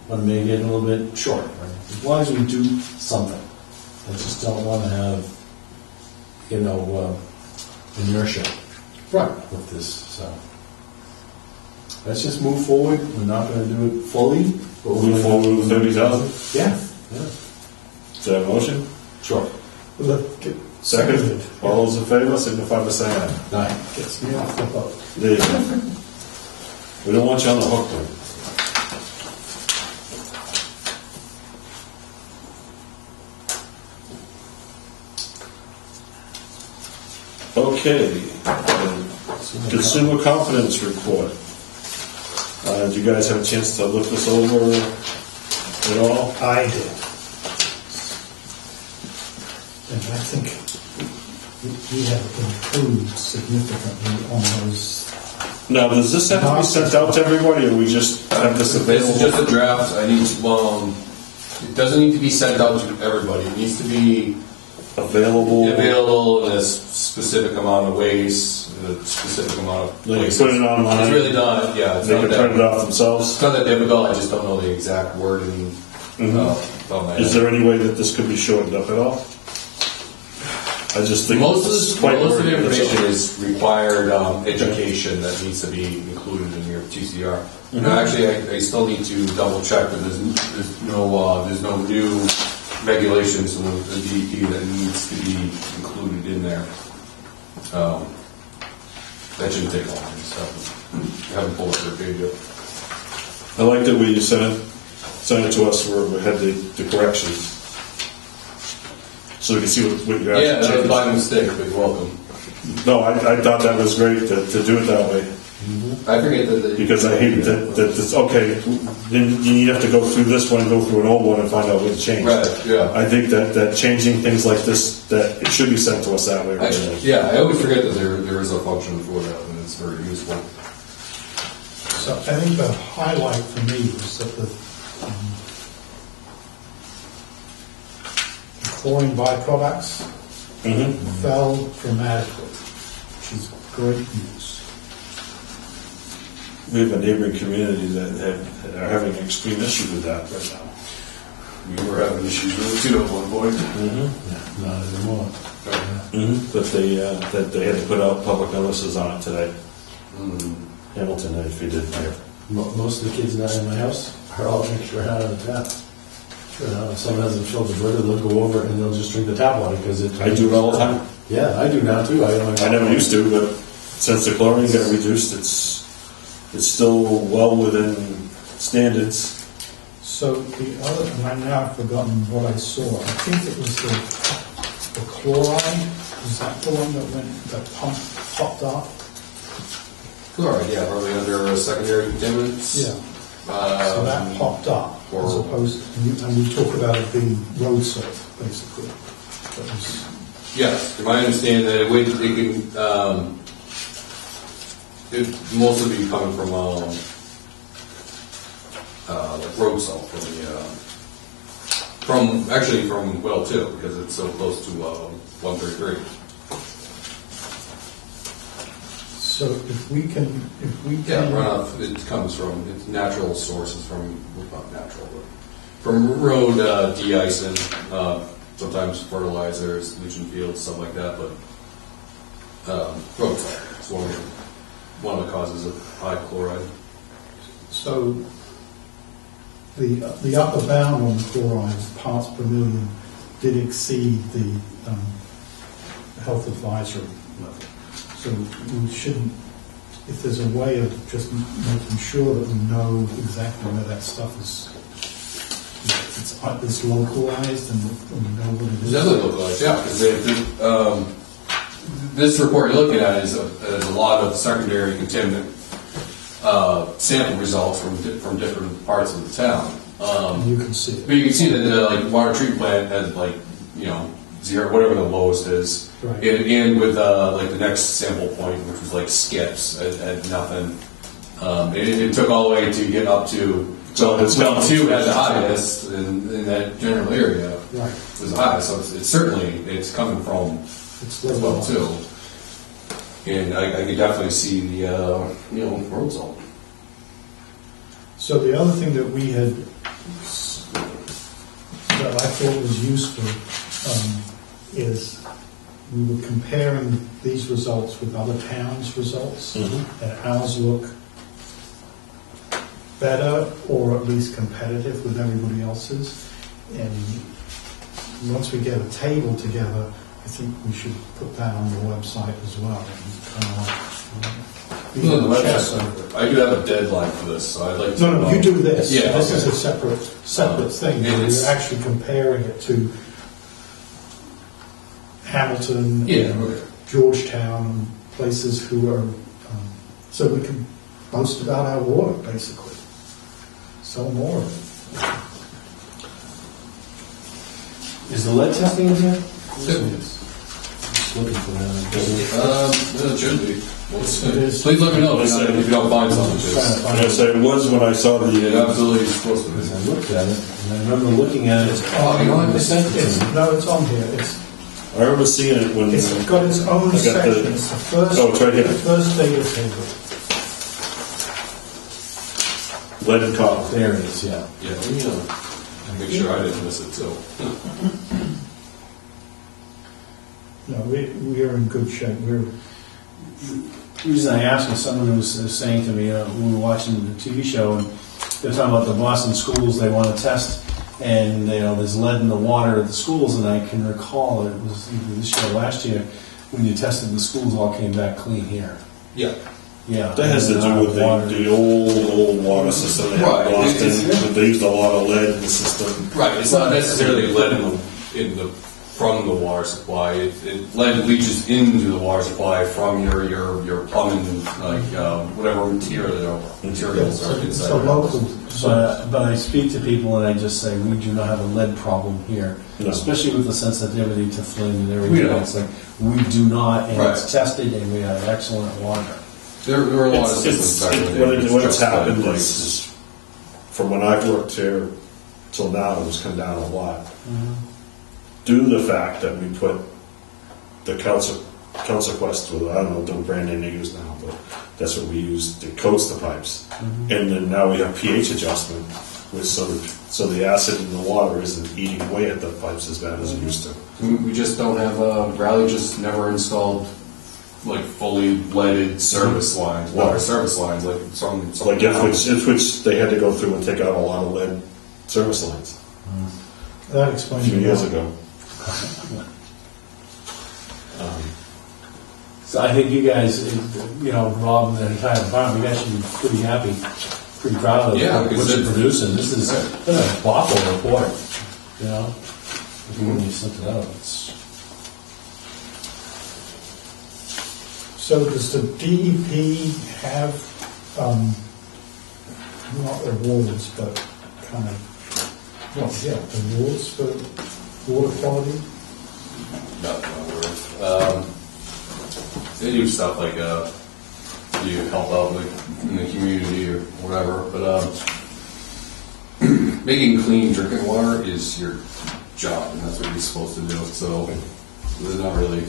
want to make it a little bit short, right? As long as we do something, I just don't want to have inertia Right. with this. So let's just move forward. We're not going to do it fully, but we're Move going forward with 30,000. Yeah. Is that a motion? Sure. Second. All those in favor signify by saying aye. Aye. Gets me off the boat. There you go. We don't want you on the hook, though. Okay. Consumer confidence report. Did you guys have a chance to look this over at all? I did. And I think we have improved significantly on those. Now, does this have to be sent out to everybody, or we just have this This available? is just a draft. It doesn't need to be sent out to everybody. It needs to be Available? available in a specific amount of ways, in a specific amount of They can places. put it online. It's really not, yeah, it's They not can print it that, off themselves? it's not that difficult, I just don't know the exact wording. Of my Is head. there any way that this could be shortened up at all? I just think Most it's of quite the wordy, that's information all. is required education that needs to be included in your TCR. Now, actually, I still need to double check, but there's no new regulations from the DEP that needs to be included in there. That shouldn't take long, so I haven't pulled up their page yet. I like that we sent it to us where we had the corrections. So we can see what you're Yeah, that was my changing. mistake, but you're welcome. No, I thought that was great to do it that way, I forget that. because I hate that it's, okay, then you have to go through this one, go through an old one and find out what changed. Right, yeah. I think that changing things like this, that it should be sent to us that way. Yeah, I always forget that there is a function for that, and it's very useful. So I think the highlight for me was that the chlorine byproducts fell dramatically, which is great news. We have a neighboring community that are having an extreme issue with that right now. We were having issues with it too at one point. Yeah, not anymore. But they had to put out public notices on it today. Hamilton, if you didn't hear. Most of the kids now in my house are all drinking right out of the tap. If someone hasn't filled the boiler, they'll go over and they'll just drink the tap water because it. I do it all the time. Yeah, I do now too. I never used to, but since the chlorine got reduced, it's still well within standards. So the other, and I now have forgotten what I saw. I think it was the chloride. Was that the one that popped up? Chloride, yeah, probably under secondary contaminants. Yeah. So that popped up as or- opposed, and we talk about it being road salt, basically. That was, Yes, from my understanding that it can mostly be coming from like road salt from well too, because it's so close to 133. so if we can, Yeah, runoff. It comes from it's natural sources not natural, but from road de-icing, sometimes fertilizers, leaching fields, stuff like that. But road salt is one of the causes of high chloride. So the upper bound on the chloride, parts per million, did exceed the health advisory level. So we shouldn't, if there's a way of just making sure that we know exactly where that stuff is, it's localized and we know what it It's is. definitely localized, yeah, because this report you're looking at is a lot of secondary contaminant sample results from different parts of the town. You can see it. But you can see that the water treatment plant has zero, whatever the lowest is, Right. and with the next sample point, which was skips at nothing. It took all the way to get up to well two at the highest in that general area. Right. Was the highest, so it's certainly coming from It's as well localized. too. And I could definitely see the road salt. So the other thing that we had, that I thought was useful, is we were comparing these results with other towns' results, and ours look better or at least competitive with everybody else's. And once we get a table together, I think we should put that on the website as well. And kind of On the website, I do have a deadline for this, so I'd like to. No, you do this. Yeah, This is okay. a separate thing. And You're it's- actually comparing it to Hamilton, Yeah, and okay. Georgetown, and places who are, so we can boast about our water, basically. Sell more of it. Is the lead testing in here? Yep. Just looking for that. It should be. It is. Please let me know if you don't find something. Just trying to Because find Yes, it was when I saw it the. absolutely is supposed to be. I looked at it, and I remember looking at it. Oh, you know what? They sent it to It's, me. no, it's on here. I remember seeing it when. It's got its own I got the- section. It's the first. Oh, it's right here. The first data table. Lead and copper. There it is, yeah. Yeah, let me make sure I didn't miss it too. No, we are in good shape. We're, The reason I asked was someone was saying to me, we were watching the TV show, and they're talking about the Boston schools they want to test, and there's lead in the water at the schools, and I can recall it was either this year or last year when you tested the schools, all came back clean here. Yeah. Yeah, That has to do with the old water system they have Right. in Boston. It's- They used a lot of lead in the system. Right, it's not necessarily lead from the water supply. Lead leaches into the water supply from your plumbing, whatever materials are it's inside. a local. But I speak to people and I just say, we do not have a lead problem here, No. especially with the sensitivity to flame and everything We don't. else. Like, we do not, and Right. it's tested, and we have excellent water. There were a lot of It's, systems back in the day. what that what's just had happened prices. is, from when I've worked here till now, it's come down a lot. Due to the fact that we put the consequence with, I don't know the brand name they use now, but that's what we use to coats the pipes. And then now we have pH adjustment, which so the acid in the water isn't eating away at the pipes as bad as it used to. We just don't have, Raleigh just never installed like fully leaded service lines, water service lines, like some Like which they had to go through and take out a lot of lead service lines That a explains few it. years ago. So I think you guys, Rob and the entire department, you guys should be pretty happy, pretty proud of Yeah, what because you're producing. This is been a thoughtful report, when you sent it out. So does the DEP have, not awards, but kind of, awards for water quality? No. They do stuff like you help out like in the community or whatever, but making clean drinking water is your job, and that's what you're supposed to do. So they're not really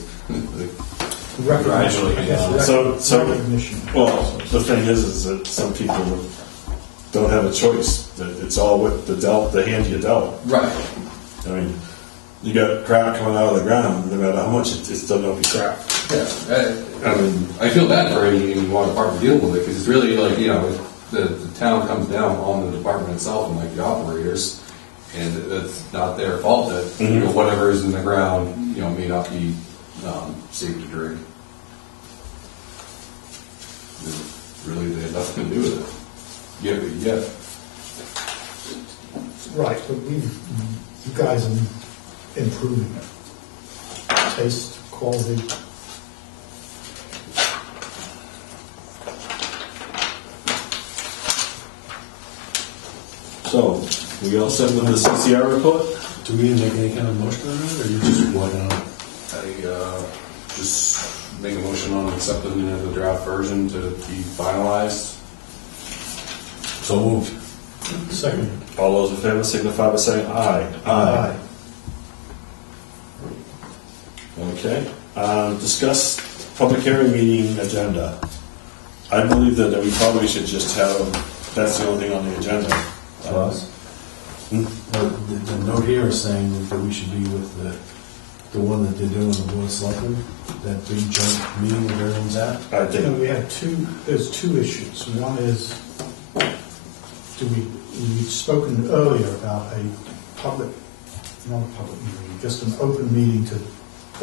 Recognition, I guess, So- recognition. Well, the thing is that some people don't have a choice. That it's all with the hand you dealt. right. I mean, you got crap coming out of the ground, no matter how much it's still gonna be crap. Yeah, I mean, I feel bad for any water department dealing with it because it's really like the town comes down on the department itself and like the operators, and it's not their fault that whatever is in the ground may not be safe to drink. Really, they have nothing to do with it. Yeah. Right, but you guys are improving it. Taste, quality. so we all set with the CCR report? Do we make any kind of motion on it, or you just reporting on it? I just make a motion on accepting the draft version to be finalized. So moved. Second. All those in favor signify by saying aye. Aye. Okay. Discuss public hearing meeting agenda. I believe that we probably should just have, that's the only thing on the agenda. For us? Well, the note here is saying that we should be with the one that they're doing with the Board of Selectmen, that big joint meeting where everyone's at. I think, We have there's two issues. One is, we've spoken earlier about not a public meeting, just an open meeting to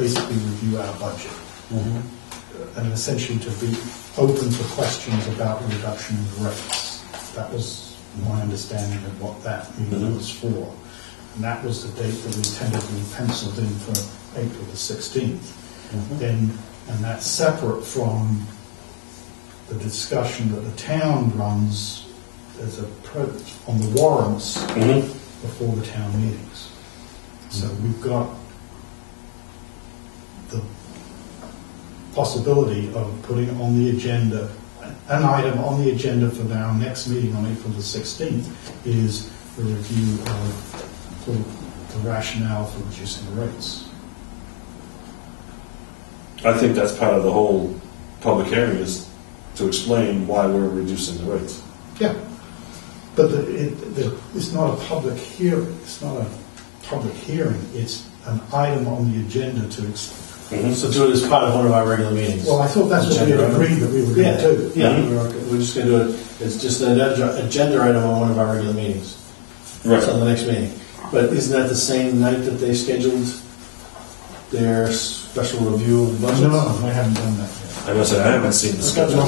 basically review our budget. And essentially to be open to questions about the reduction in rates. That was my understanding of what that meeting was for. And that was the date that we tentatively penciled in for April the 16th. And that's separate from the discussion that the town runs as on the warrants before the town meetings. So we've got the possibility of putting on the agenda, an item on the agenda for our next meeting on April the 16th is the review of the rationale for reducing the rates. I think that's part of the whole public hearing is to explain why we're reducing the rates. Yeah, but it's not a public hearing. It's not a public hearing. It's an item on the agenda to explain. So do it as part of one of our regular meetings. Well, I thought that's what we had agreed that we were going to do. Yeah, we're just going to do it. It's just an agenda item on one of our regular meetings. Right. It's on the next meeting. But isn't that the same night that they scheduled their special review of the budget? No, I haven't done that yet. I must say, I haven't seen the schedule.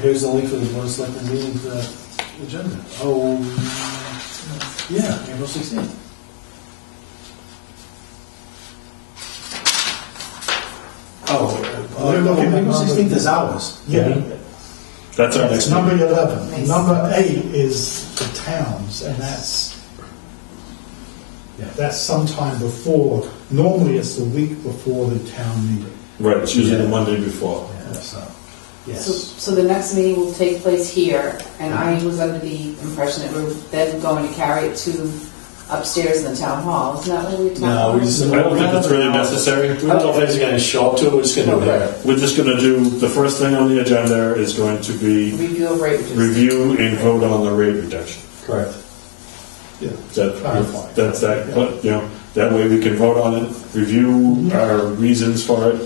Here's the link for the Board of Selectmen meeting for that agenda. Oh, yeah, April 16th. April 16th is ours. Yeah. That's our next It's number meeting. 11. Nice. Number 8 is the towns, and that's sometime before. Normally, it's the week before the town meeting. Right, it's usually the Yeah. Monday before. Yeah, so, So, yes. so the next meeting will take place here, and I was under the impression that we're then going to carry it to upstairs in the town hall. Isn't that what we talked about? No, we just. I don't think it's really necessary. We don't know if anybody's gonna show up to it, we're just gonna do it there. We're just gonna do, the first thing on the agenda is going to be Review of rate. review and vote on the rate reduction. Correct. Yeah. Clarify. That's that, but, you know, that way we can vote on it, review our reasons for it,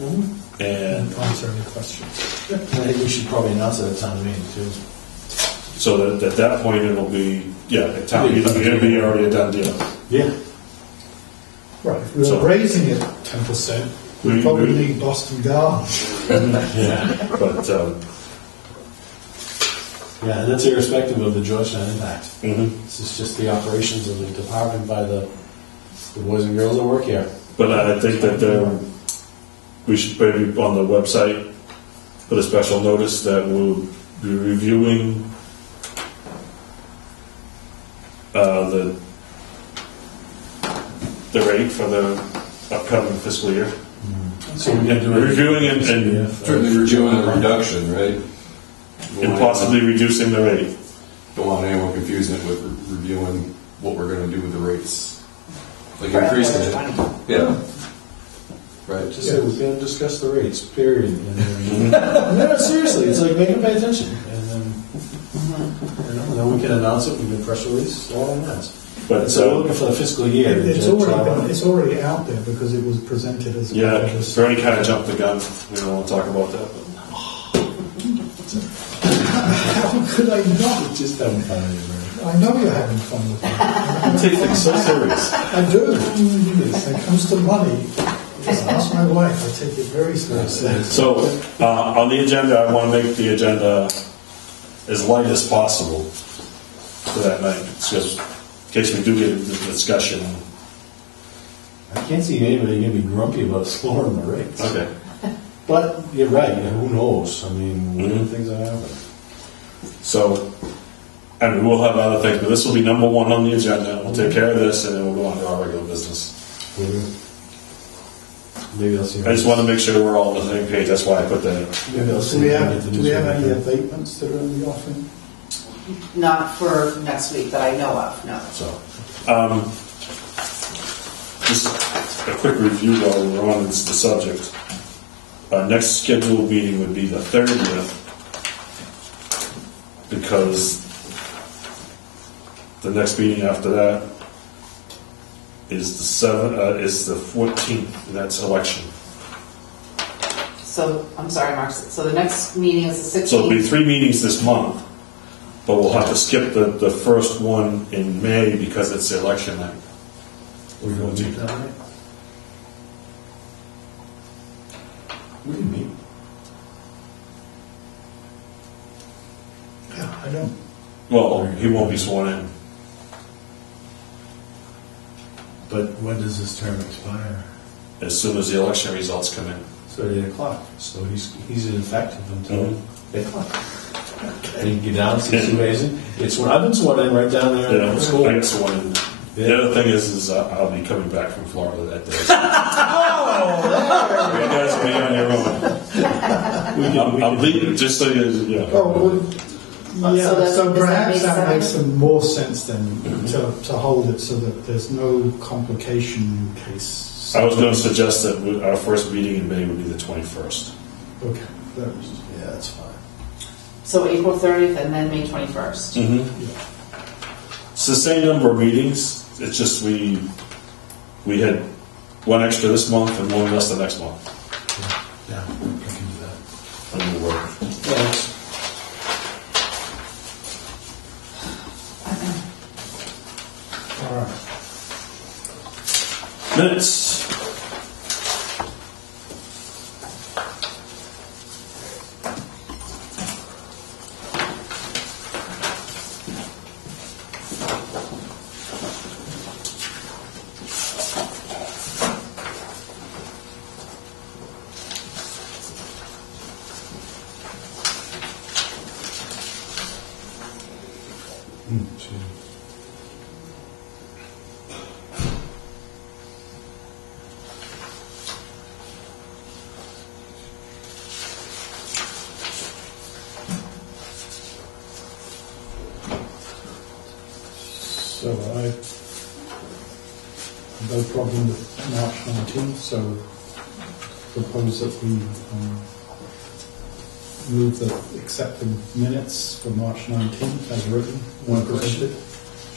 and And answer any questions. I think we should probably announce it at town meeting too. so that at that point it'll be, yeah, at town meeting, it'll be already a done deal. Yeah. Right, if we So- were raising it 10%, We- we'd probably we- need Boston Gardens. Yeah. But, Yeah, and that's irrespective of the Georgetown impact. mhm. This is just the operations of the department by the boys and girls that work here. But I think that we should maybe on the website put a special notice that we'll be reviewing the rate for the upcoming fiscal year. So we're gonna do it. Reviewing and Certainly reviewing the reduction, right? and possibly reducing the rate. Don't want anyone confusing it with reviewing what we're gonna do with the rates. Like For increasing it. FY20. Yeah. Right, Just say we're gonna discuss the rates, period. And then, no, seriously, it's like, make them pay attention. And then, and then we can announce it, we can press release, all on that. But So we're looking for the fiscal year. It's already out there because it was presented as. yeah, Bernie kind of jumped the gun. We don't want to talk about that. But. How could I not? Just having fun with I know you're having fun with it. I take things so serious. I do. When it comes to money, just ask my wife, I take it very seriously. So, on the agenda, I want to make the agenda as light as possible for that night. It's just in case we do get into the discussion. I can't see anybody gonna be grumpy about lowering the rates. Okay. But you're right, who knows? I mean, Mhm. things are happening. So, I mean, we'll have other things, but this will be number one on the agenda. We'll take care of this, and then we'll go on to our regular business. Maybe I'll see. I just want to make sure we're all on the same page. That's why I put that. Maybe I'll see. Do we if I have, get the do we have any newspaper. abatements that are in the offing? Not for next week that I know of, no. So, just a quick review while we're on the subject. Our next scheduled meeting would be the 30th, because the next meeting after that is the 14th, and that's election. So, I'm sorry, Mark, so the next meeting is the 16th? So it'll be 3 meetings this month, but we'll have to skip the first one in May because it's election night. We're going to meet that night? We can meet. Yeah, I don't. Well, he won't be sworn in. But when does his term expire? As soon as the election results come in. So at 8 o'clock. So he's ineffective until Mhm. 8 o'clock. And you can get down, see Sue Hazen. It's when I've been sworn in right down there Yeah, at the school. I get sworn in. The other thing is I'll be coming back from Florida that day. You guys will be on your own. I'm leaving, just so you, yeah. Oh, well, yeah, So that's- so is that perhaps May that makes 7th? some more sense then to hold it so that there's no complication in case. I was going to suggest that our first meeting in May would be the 21st. Okay, that was, Yeah, that's fine. So April 30th and then May 21st. Mm-hmm. It's the same number of meetings, it's just we had one extra this month and one less the next month. Yeah, I can do that. And we'll work. Thanks. all right. Minutes. So I have no problem with March 19th, so propose that we move the accepting minutes for March 19th as written. One question.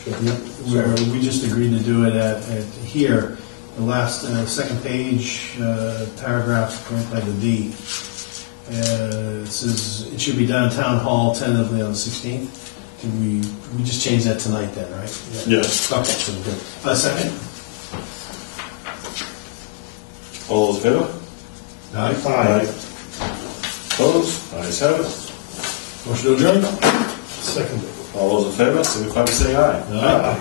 Sure. Where we just agreed to do it at here, the last, second page, paragraph right by the D. It says it should be done at Town Hall tentatively on the 16th. Can we just change that tonight then, right? Yes. Okay, so we're good. Second? All those in favor? Aye. Opposed? Ayes have it. Motion to adjourn? Second. All those in favor, signify by saying aye. Aye.